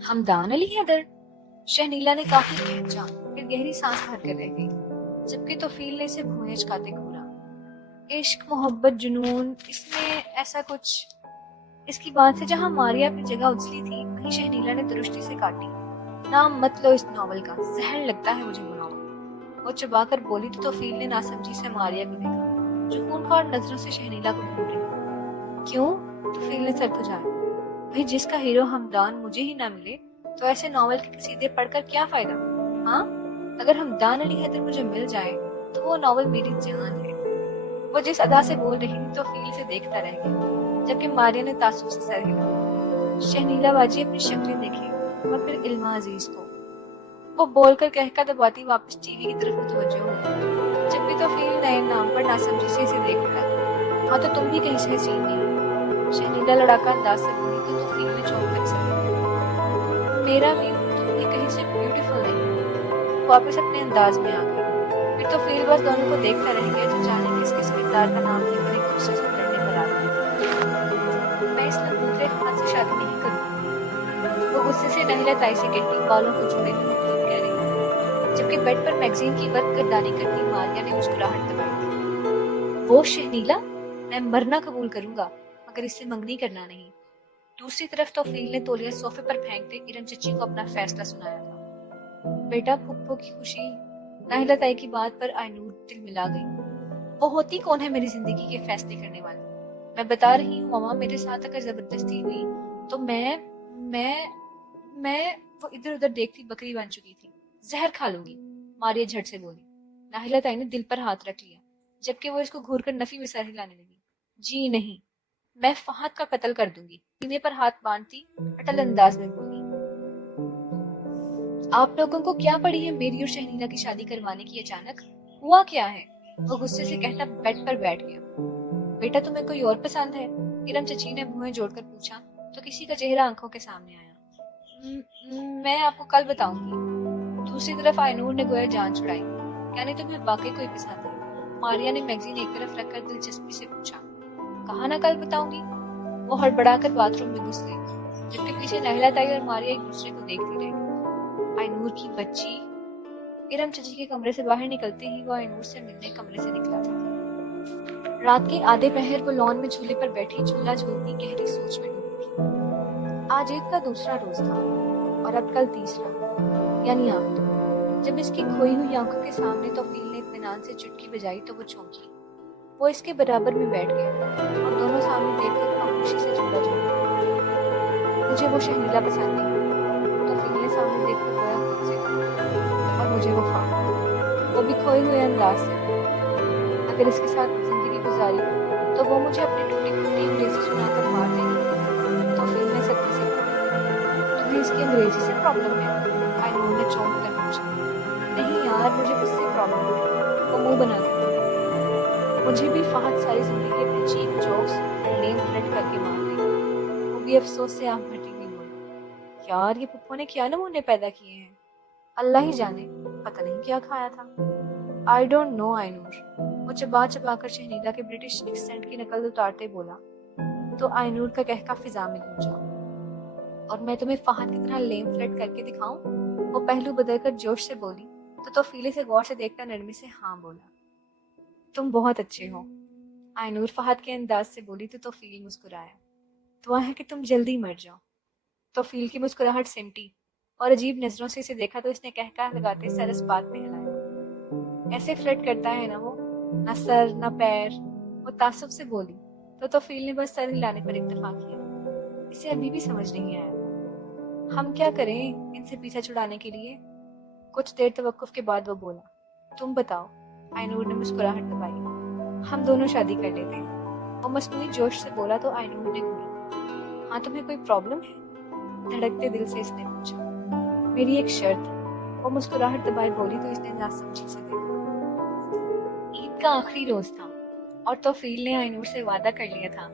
हमदान अली हैदर? शहनीला ने काफी खींचा फिर गहरी सांस भर कर रह गई जबकि तोफील ने इसे भुएं चकाते घूरा। इश्क मोहब्बत जुनून, इसमें ऐसा कुछ। इसकी बात से जहां मारिया अपनी जगह उछली थी वहीं शहनीला ने दरुष्टि से काटी। नाम मत लो इस नॉवल का, जहर लगता है मुझे वो नॉवल। वो चबाकर बोली तो तोफील ने नासमझी से मारिया को देखा जो खूनख्वार नजरों से शहनीला को घूर रही। क्यों? तोफील ने सर खुजाया। भाई जिसका हीरो हमदान मुझे ही ना मिले तो ऐसे नॉवल के कसीदे पढ़कर क्या फायदा? हाँ, अगर हमदान अली हैदर मुझे मिल जाए तो वो नॉवल मेरी जान है। वो जिस अदा से बोल रही थी तो फील से देखता रह गया जबकि मारिया ने तासुब से सर हिलाया। शहनीला बाजी अपनी शक्लें देखी और फिर इल्मा अजीज को। वो बोलकर कहका दबाती वापस टीवी की तरफ मुतवज्जो हो गई जबकि तो फील नए नाम पर नासमझी से इसे देख रहा। हाँ तो तुम भी कहीं से हसीन नहीं? शहनीला लड़ाका अंदाज से बोली तो फील ने चौंक कर इसे देखा। मेरा भी तुम भी कहीं से ब्यूटीफुल नहीं। वापस अपने अंदाज में आ गई। फिर तो फील बस दोनों को देखता रह गया जो जाने किस किस किरदार का नाम लेकर एक दूसरे से लड़ने पर आ गए। मैं इस लंगूरे हाथ से शादी नहीं करूंगी, वो गुस्से से नहिला ताई से कहती, बालों को जोड़े हुए मुखलिफ कह रही जबकि बेड पर मैगजीन की वर्क गर्दानी करती मारिया ने मुस्कुराहट दबाई थी। वो शहनीला, मैं मरना कबूल करूंगा मगर इससे मंगनी करना नहीं। दूसरी तरफ तो फील ने तौलिया सोफे पर फेंकते इरम चची को अपना फैसला सुनाया था। बेटा, फुप्पो की खुशी। नाहिला ताई की बात पर आयनूर दिल मिला गई। वो होती कौन है मेरी जिंदगी के फैसले करने वाली? मैं बता रही हूँ मामा, मेरे साथ अगर जबरदस्ती हुई तो मैं वो इधर उधर देखती बकरी बन चुकी थी, जहर खा लूंगी। मारिया झट से बोली। नाहिला ताई ने दिल पर हाथ रख लिया जबकि वो इसको घूर कर नफी में सर हिलाने लगी। जी नहीं, मैं फहद का कत्ल कर दूंगी। सीने पर हाथ बांधती अटल अंदाज में बोली। आप लोगों को क्या पड़ी है मेरी और शहनीला की शादी करवाने की? अचानक हुआ क्या है? वो गुस्से से कहता बेड पर बैठ गया। बेटा, तुम्हें कोई और पसंद है? इरम चची ने मुंह जोड़कर पूछा तो किसी का चेहरा आंखों के सामने आया। मैं आपको कल बताऊंगी। दूसरी तरफ आयनूर ने गोया जान छुड़ाई। यानी तुम्हें वाकई कोई पसंद है? मारिया ने मैगजीन एक तरफ रखकर दिलचस्पी से पूछा। कहा ना कल बताऊंगी। वो हड़बड़ाकर बाथरूम में घुस गई जबकि पीछे नाहिला ताई और मारिया एक दूसरे को देखती रह गई। आयनूर की बच्ची। इरम चची के कमरे से बाहर निकलते ही वो आयनूर से मिलने कमरे से निकला था। रात के आधे पहर वो लॉन में झूले पर बैठी झूला झूलती गहरी सोच में डूबी थी। आज ईद का दूसरा रोज था और अब कल तीसरा, यानी आखिरी। जब इसकी खोई हुई आंखों के सामने तौफील ने इत्मीनान से चुटकी बजाई तो वो चौंकी। वो इसके बराबर में बैठ गया और दोनों सामने देखकर खामोशी से झूला झूला। मुझे वो शहनीला पसंद नहीं। तौफील ने सामने देखकर गोया खुद से कहा, और मुझे वो फाक, वो भी खोए हुए अंदाज से। अगर इसके साथ जिंदगी गुजारी तो वो मुझे अपनी टूटी फूटी अंग्रेजी सुनाकर मार देगी। तौफील ने सख्ती से कहा। तुम्हें इसकी अंग्रेजी से प्रॉब्लम है? आयनूर ने चौंक कर पूछा। नहीं यार, मुझे उससे प्रॉब्लम है। वो मुंह बनाकर बोली। मुझे भी फहद सारी जिंदगी अपने चीप जोक्स और लेम फ्लर्ट करके मार देगी। वो भी अफसोस से आंख भरती हुई बोली। यार, ये पुप्पो ने क्या नमूने पैदा किए हैं, अल्लाह ही जाने, पता नहीं क्या खाया था। I don't know Ainoor. वो चबा चबा कर शहनीला के ब्रिटिश एक्सेंट की नकल उतारते बोला तो आयनूर का कहका फिजा में गूंजा। और मैं तुम्हें फहद की तरह लेम फ्लर्ट करके दिखाऊं? वो पहलू बदलकर जोश से बोली तो तौफील से गौर से देखकर नरमी से हाँ बोला। तुम बहुत अच्छे हो, आइनूर फहद के अंदाज से बोली तो तौफील मुस्कुराया। दुआ है कि तुम जल्दी मर जाओ। तौफील की मुस्कुराहट सिमटी और अजीब नजरों से इसे देखा तो इसने कहका लगाते सर इस बात में हिलाया। ऐसे फ्लर्ट करता है ना वो, ना सर ना पैर। वो तासुब से बोली तो तौफील ने बस सर हिलाने पर इत्तेफाक किया। इसे अभी भी समझ नहीं आया था। हम क्या करें इनसे पीछा छुड़ाने के लिए? कुछ देर तवक्कुफ के बाद वो बोला, तुम बताओ। आइनूर ने मुस्कुराहट दबाई। हम दोनों शादी कर लेते हैं। वो मसनूई जोश से बोला तो आइनूर ने घूरा, हाँ तुम्हें कोई प्रॉब्लम है? धड़कते दिल से इसने पूछा। मेरी एक शर्त है। वो मुस्कुराहट दबाए बोली तो इसने नासमझी से देखा। ईद का आखिरी रोज था और तौफील ने आइनूर से वादा कर लिया था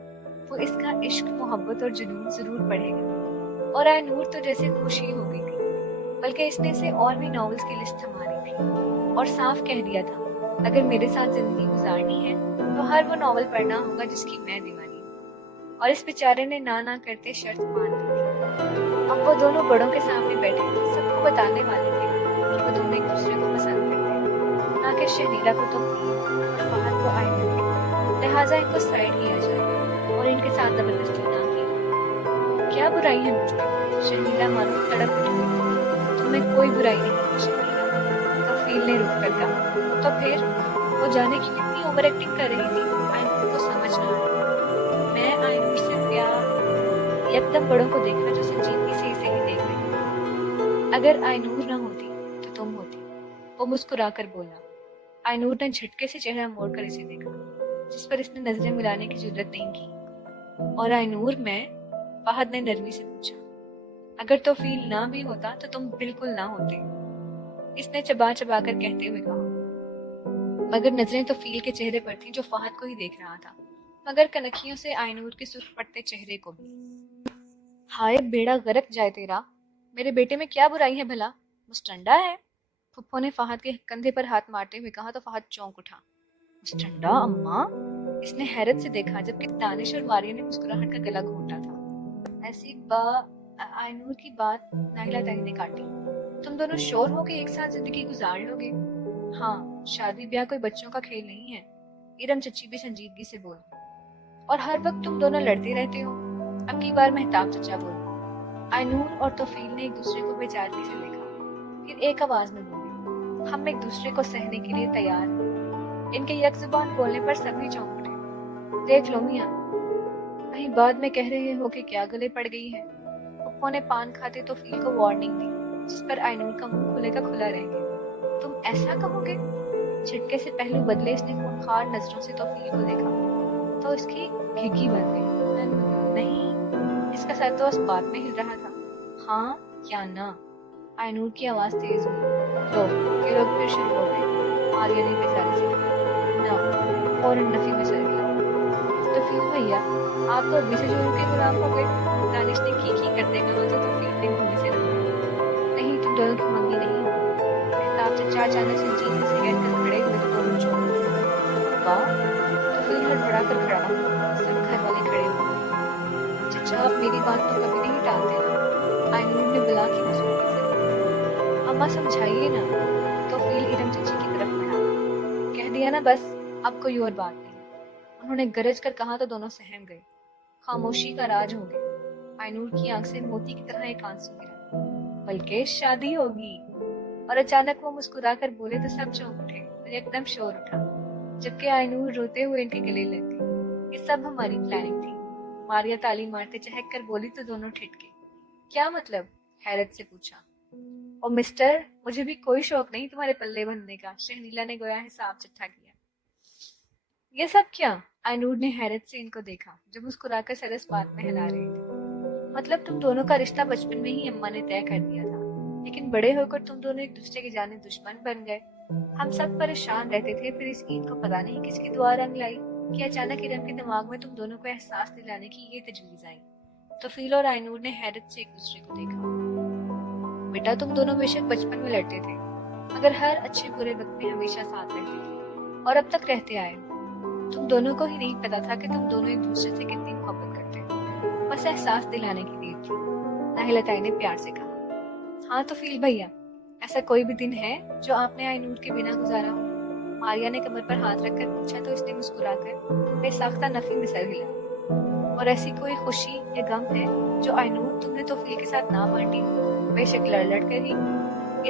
वो इसका इश्क मोहब्बत और जुनून जरूर पढ़ेगा। और आइनूर तो जैसे खुशी हो गई थी, बल्कि इसने इसे और भी नॉवेल्स की लिस्ट थमा दी थी और साफ कह दिया था अगर मेरे साथ जिंदगी गुजारनी है तो हर वो नॉवल पढ़ना होगा जिसकी मैं दीवानी हूँ। और इस बेचारे ने ना करते शर्त मान ली थी। अब वो दोनों बड़ों के सामने बैठे सबको बताने वाले थे कि वो दोनों एक दूसरे को पसंद करते हैं, ना कि शर्नीला को तौफील और फहद को आइनूर। लिहाजा इनको साइड किया जाए और इनके साथ जबरदस्ती ना की। क्या बुराई है मुझ में? शर्नीला मानो तड़प उठी। तुम्हें कोई बुराई नहीं है शर्नीला, तौफील ने रुक कर कहा। तो फिर वो जाने की कितनी ओवर एक्टिंग कर रही थी, आइनूर को समझ ना आया। मैं आइनूर से प्यार यकदम बड़ों को देखा जो संजीदगी से इसे ही देख रहे थे। अगर आइनूर ना होती तो तुम होती, वो मुस्कुराकर बोला। आइनूर ने झटके से चेहरा मोड़कर इसे देखा, जिस पर इसने नजरें मिलाने की जुर्रत नहीं की। और आइनूर मैं? फहद ने नरमी से पूछा। अगर तौफील ना भी होता तो तुम बिल्कुल ना होते, इसने चबा चबा कर कहते हुए कहा। मगर नजरें तौफील के चेहरे पर थीं जो फहद को ही देख रहा था, मगर कनखियों से आइनूर के सुर्ख पड़ते चेहरे को भी। हाय बेड़ा गर्क जाए तेरा, मेरे बेटे में क्या बुराई है भला? मुस्टंडा है? फुप्पो ने फहद के कंधे पर हाथ मारते हुए कहा तो फहद चौंक उठा। मुस्टंडा अम्मा? इसने हैरत से देखा जबकि दानिश और मारिया ने मुस्कुराहट का गला घोटा था। ऐसी आइनूर की बात नाहिला ताई ने काटी। तुम दोनों शोर हो के एक साथ जिंदगी गुजार लोगे? हाँ, शादी ब्याह कोई बच्चों का खेल नहीं है, इरम चची भी संजीदगी से बोली। और हर वक्त तुम दोनों लड़ते रहते हो। अब की बार मेहताब चचा बोली। आइनूर और तौफील ने एक दूसरे को बेचारगी से देखा, फिर एक आवाज में बोले, हम एक दूसरे को सहने के लिए तैयार हैं। इनके यक जुबान बोलने पर सभी चौंक उठे। देख लो मियाँ, कहीं बाद में कह रहे हो कि क्या गले पड़ गई है। पप्पो ने पान खाते तौफील को वार्निंग दी, जिस पर आइनूर का मुंह खुले का खुला रह गया। तुम ऐसा कहोगे? झटके से पहलू बदले इसने खूंखार नजरों से तौफील को देखा तो इसकी घिघी बन गई। नहीं, इसका सर तो इस बात में हिल रहा था। हाँ या ना? आइनूर की आवाज तेज हुई। लो, ये लोग फिर शुरू हो गए। मारिया ने बेचारे से कहा। ना, फौरन नफी में सर हिला। तौफील भैया, आप तो अभी से जोरों के गुलाम हो गए। दानिश ने की करते कहा तो तौफील ने घूमे से रखा। नहीं, तुम दोनों की मंगी नहीं हो। मेहताब चचा अचानक से चीख से कहकर खड़े हुए तो दोनों चौंक गए। वाह! तौफील हड़बड़ा कर खड़ा हुआ। सब घर वाले खड़े हुए। चचा, आप मेरी बात तो कभी नहीं टालते ना? आइनूर ने बुला की मसूदी से बोला। अम्मा समझाइए ना। तौफील इरम चची की तरफ बढ़ा। कह दिया ना बस, अब कोई और बात नहीं। उन्होंने गरज कर कहा तो दोनों सहम गए। खामोशी का राज हो गया। आइनूर की आंख से मोती की तरह एक आंसू गिरा। बल्कि शादी होगी। और अचानक वो मुस्कुरा कर बोले तो सब चौंक उठे और एकदम शोर उठा, जबकि आइनूर रोते हुए इनके गले लग गई। ये सब हमारी प्लानिंग थी। मारिया ताली मारते चहक कर बोली तो दोनों ठिठके। क्या मतलब? हैरत से पूछा। ओ मिस्टर, मुझे भी कोई शौक नहीं तुम्हारे पल्ले बनने का, शहनीला ने गोया हिसाब चिट्ठा किया। ये सब क्या? आइनूर ने हैरत से इनको देखा जो मुस्कुराकर सर इस बात में हिला रहे थे। मतलब तुम दोनों का रिश्ता बचपन में ही अम्मा ने तय कर दिया था, लेकिन बड़े होकर तुम दोनों एक दूसरे के जाने दुश्मन बन गए। हम सब परेशान रहते थे, फिर इस ईद को पता नहीं किसकी दुआ रंग लाई कि अचानक इरम के दिमाग में तुम दोनों को एहसास दिलाने की ये तजवीज आई। तौफील और आइनूर ने हैरत से एक दूसरे को देखा। बेटा, तुम दोनों बेशक बचपन में लड़ते थे, मगर हर अच्छे बुरे वक्त में हमेशा साथ रहते थे और अब तक रहते आए। तुम दोनों को ही नहीं पता था कि तुम दोनों एक दूसरे से कितनी मोहब्बत करते हो। बस एहसास दिलाने की देर थी, नाहिला ताई ने प्यार से कहा। हाँ तौफील भैया, ऐसा कोई भी दिन है जो आपने आइनूर के बिना गुजारा हो? मारिया ने कमर पर हाथ रखकर पूछा तो इसने मुस्कुराकर बेसाख्ता नफी में सर हिलाया। और ऐसी कोई खुशी या गम है जो आइनूर तुमने तौफील के साथ ना बांटी? बेशक लड़ लड़ कर ही,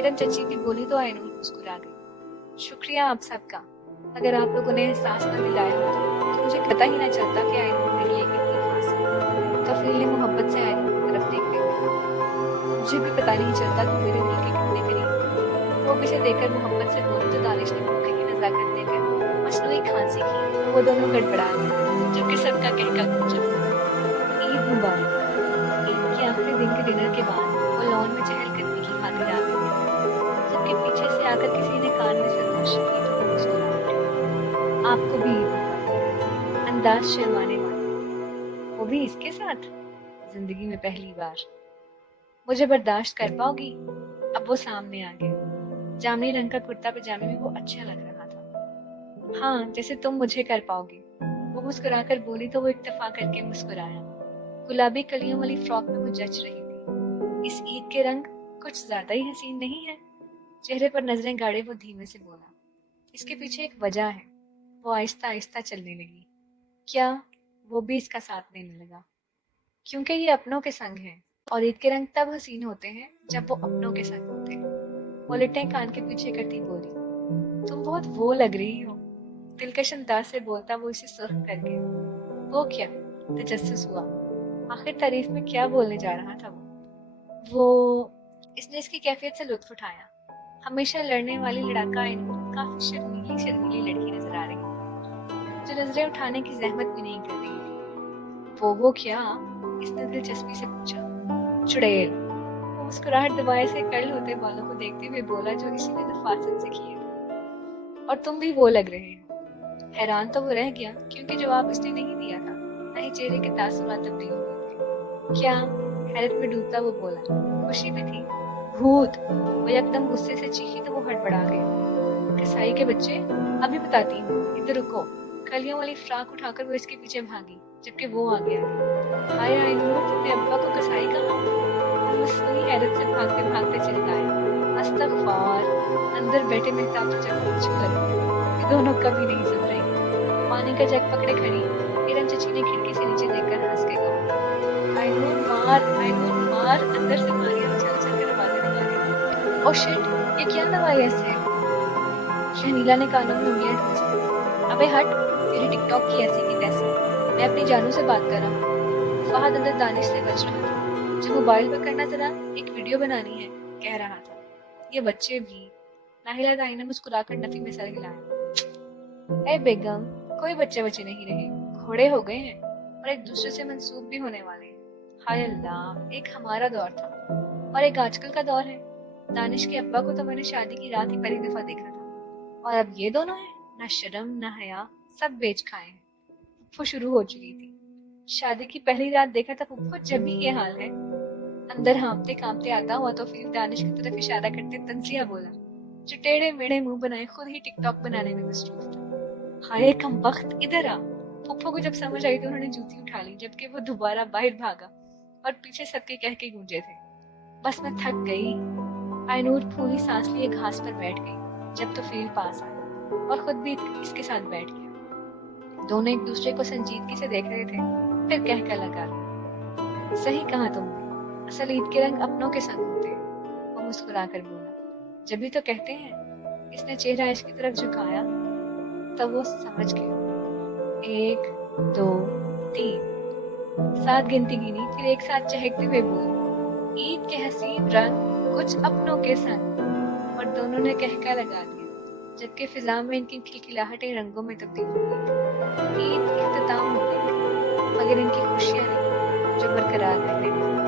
इरम चची भी बोली तो आइनूर मुस्कुरा गई। शुक्रिया आप सबका, अगर आप लोगों ने एहसास न दिलाया होता तो मुझे पता ही ना चलता कि आइनूर मेरे लिए कितनी खास है। तौफील ने मोहब्बत से आइनूर की तरफ देखते हुए, मुझे भी पता नहीं चलता कि मेरे दिल के कितने करीब। वो भी से देखकर मोहब्बत से बोले तो दानिश ने मौके की नजाकत देकर मसनूई खांसी की तो वो दोनों गड़बड़ा गए, जबकि सबका कहका गूंजा। ईद मुबारक। ईद के आखिरी दिन के डिनर के बाद वो लॉन में चहलकदमी की खातिर आ गए थे, जबकि पीछे से आकर किसी ने कान में सरगोशी की तो वो मुस्कुरा उठे। आपको भी ईद मुबारक। अंदाज शर्माने वाला, वो भी इसके साथ, जिंदगी में पहली बार। मुझे बर्दाश्त कर पाओगी? अब वो सामने आ गया। जामनी रंग का कुर्ता पजामे में वो अच्छा लग रहा था। हाँ, जैसे तुम मुझे कर पाओगी, वो मुस्कुराकर बोली तो वो इत्तेफाक करके मुस्कुराया। गुलाबी कलियों वाली फ्रॉक में वो जच रही थी। इस ईद के रंग कुछ ज्यादा ही हसीन नहीं है? चेहरे पर नजरें गाड़े वो धीमे से बोला। इसके पीछे एक वजह है। वो आहिस्ता आहिस्ता चलने लगी। क्या? वो भी इसका साथ देने लगा। क्योंकि ये अपनों के संग है, और ईद के रंग तब हसीन होते हैं जब वो अपनों के संग होते हैं। वो लिटें कान के पीछे करती बोली, तुम बहुत वो लग रही हो। दिलकश अंदाज से बोलता वो इसे सुर्ख कर गया। वो क्या? तजस्सुस हुआ। आखिर तारीफ में क्या बोलने जा रहा था वो इसने इसकी कैफियत से लुत्फ उठाया। हमेशा लड़ने वाली लड़ाका आइनूर काफी शर्मीली शर्मीली लड़की नजर आ रही थी, जो नजरें उठाने की जहमत भी नहीं कर रही थी। वो क्या? इसने दिलचस्पी से पूछा। चुड़ैल। वो मुस्कुराहट दबाए से कर्ल होते बालों को देखते हुए बोला जो इसी ने नफासत से किए थे। और तुम भी वो लग रहे हो। हैरान तो वो रह गया, क्योंकि जवाब इसने नहीं दिया था, न ही चेहरे के तासुरात तब्दील हुए थे। क्या? हैरत में डूबता वो बोला। खुशी भी थी। भूत। वो एकदम गुस्से से चीखी तो वो हड़बड़ा गया। कसाई के बच्चे, अभी बताती हूँ, इधर रुको। कलियों वाली फ्राक उठाकर वो इसके पीछे भागी, जबकि वो आ गया। हाय आइनूर, तुमने अब्बा को कसाई कहा? वो मसनूई हैरत से भागते भागते चिल्लाया। अस्तगफार। अंदर बैठे मेहताब तो जब पूछने लगे, ये दोनों कभी नहीं सुधरेंगे। पानी का जग पकड़े खड़ी किरण चची ने खिड़की से नीचे देखकर हंस के कहा, आइनूर मार, आइनूर मार। अंदर से मारिया उछल उछल कर आवाजें लगा रही। ओ शिट, ये क्या दवाई है इससे? शहनीला ने कानों में उंगलियां ठूंस ली। अबे हट, तेरी टिकटॉक की ऐसी की तैसी, मैं अपनी जानू से बात कर रहा हूँ। फहद अंदर दानिश से बच रहा था, जो मोबाइल पर करना जरा, एक वीडियो बनानी है, कह रहा था। ये बच्चे भी। नाहिला दाई ने मुस्कुराकर नफी में सर हिलाया। ए बेगम, कोई बच्चे बच्चे नहीं रहे, घोड़े हो गए हैं और एक दूसरे से मंसूब भी होने वाले हैं। हाय अल्लाह, एक हमारा दौर था और एक आजकल का दौर है। दानिश के अब्बा को तो मैंने शादी की रात ही पहली दफा देखा था, और अब ये दोनों हैं, ना शर्म ना हया, सब बेच खाए हैं। पुप्पो शुरू हो चुकी थी। शादी की पहली रात देखा था पुप्पो, जब भी ये हाल है। अंदर हाँफते कांपते आता हुआ तो फिर दानिश की तरफ इशारा करते तंजिया बोला, जो टेढ़े मेढ़े मुंह बनाए खुद ही टिकटॉक बनाने में मसरूफ था। हाय कमबख्त, इधर आ। पुप्पो को जब समझ आई तो उन्होंने जूती उठा ली, जबकि वो दोबारा बाहर भागा और पीछे सबके कह के गूंजे थे, बस मैं थक गई। आइनूर फूली सांस लिए घास पर बैठ गई जब तो फील पास आया और खुद भी इसके साथ बैठ गया। दोनों एक दूसरे को संजीदगी से देख रहे थे, फिर कहकर लगा, सही कहा तुमने, असल ईद के रंग अपनों के संग होते हैं। वो मुस्कुरा कर बोला, जब भी तो कहते हैं। इसने चेहरा इसकी तरफ झुकाया तब वो समझ गया। 1 2 3 7 गिनती गिनी, फिर एक साथ चहकते हुए बोली, ईद के हसीन रंग कुछ अपनों के संग। और दोनों ने कहका लगा दिया, जबकि फिजा में इनकी खिलखिलाहटें रंगों में तब्दील हो गई थी। ईद इख्तिताम हो गई, मगर इनकी खुशियां नहीं, जो बरकरार रहने लगी।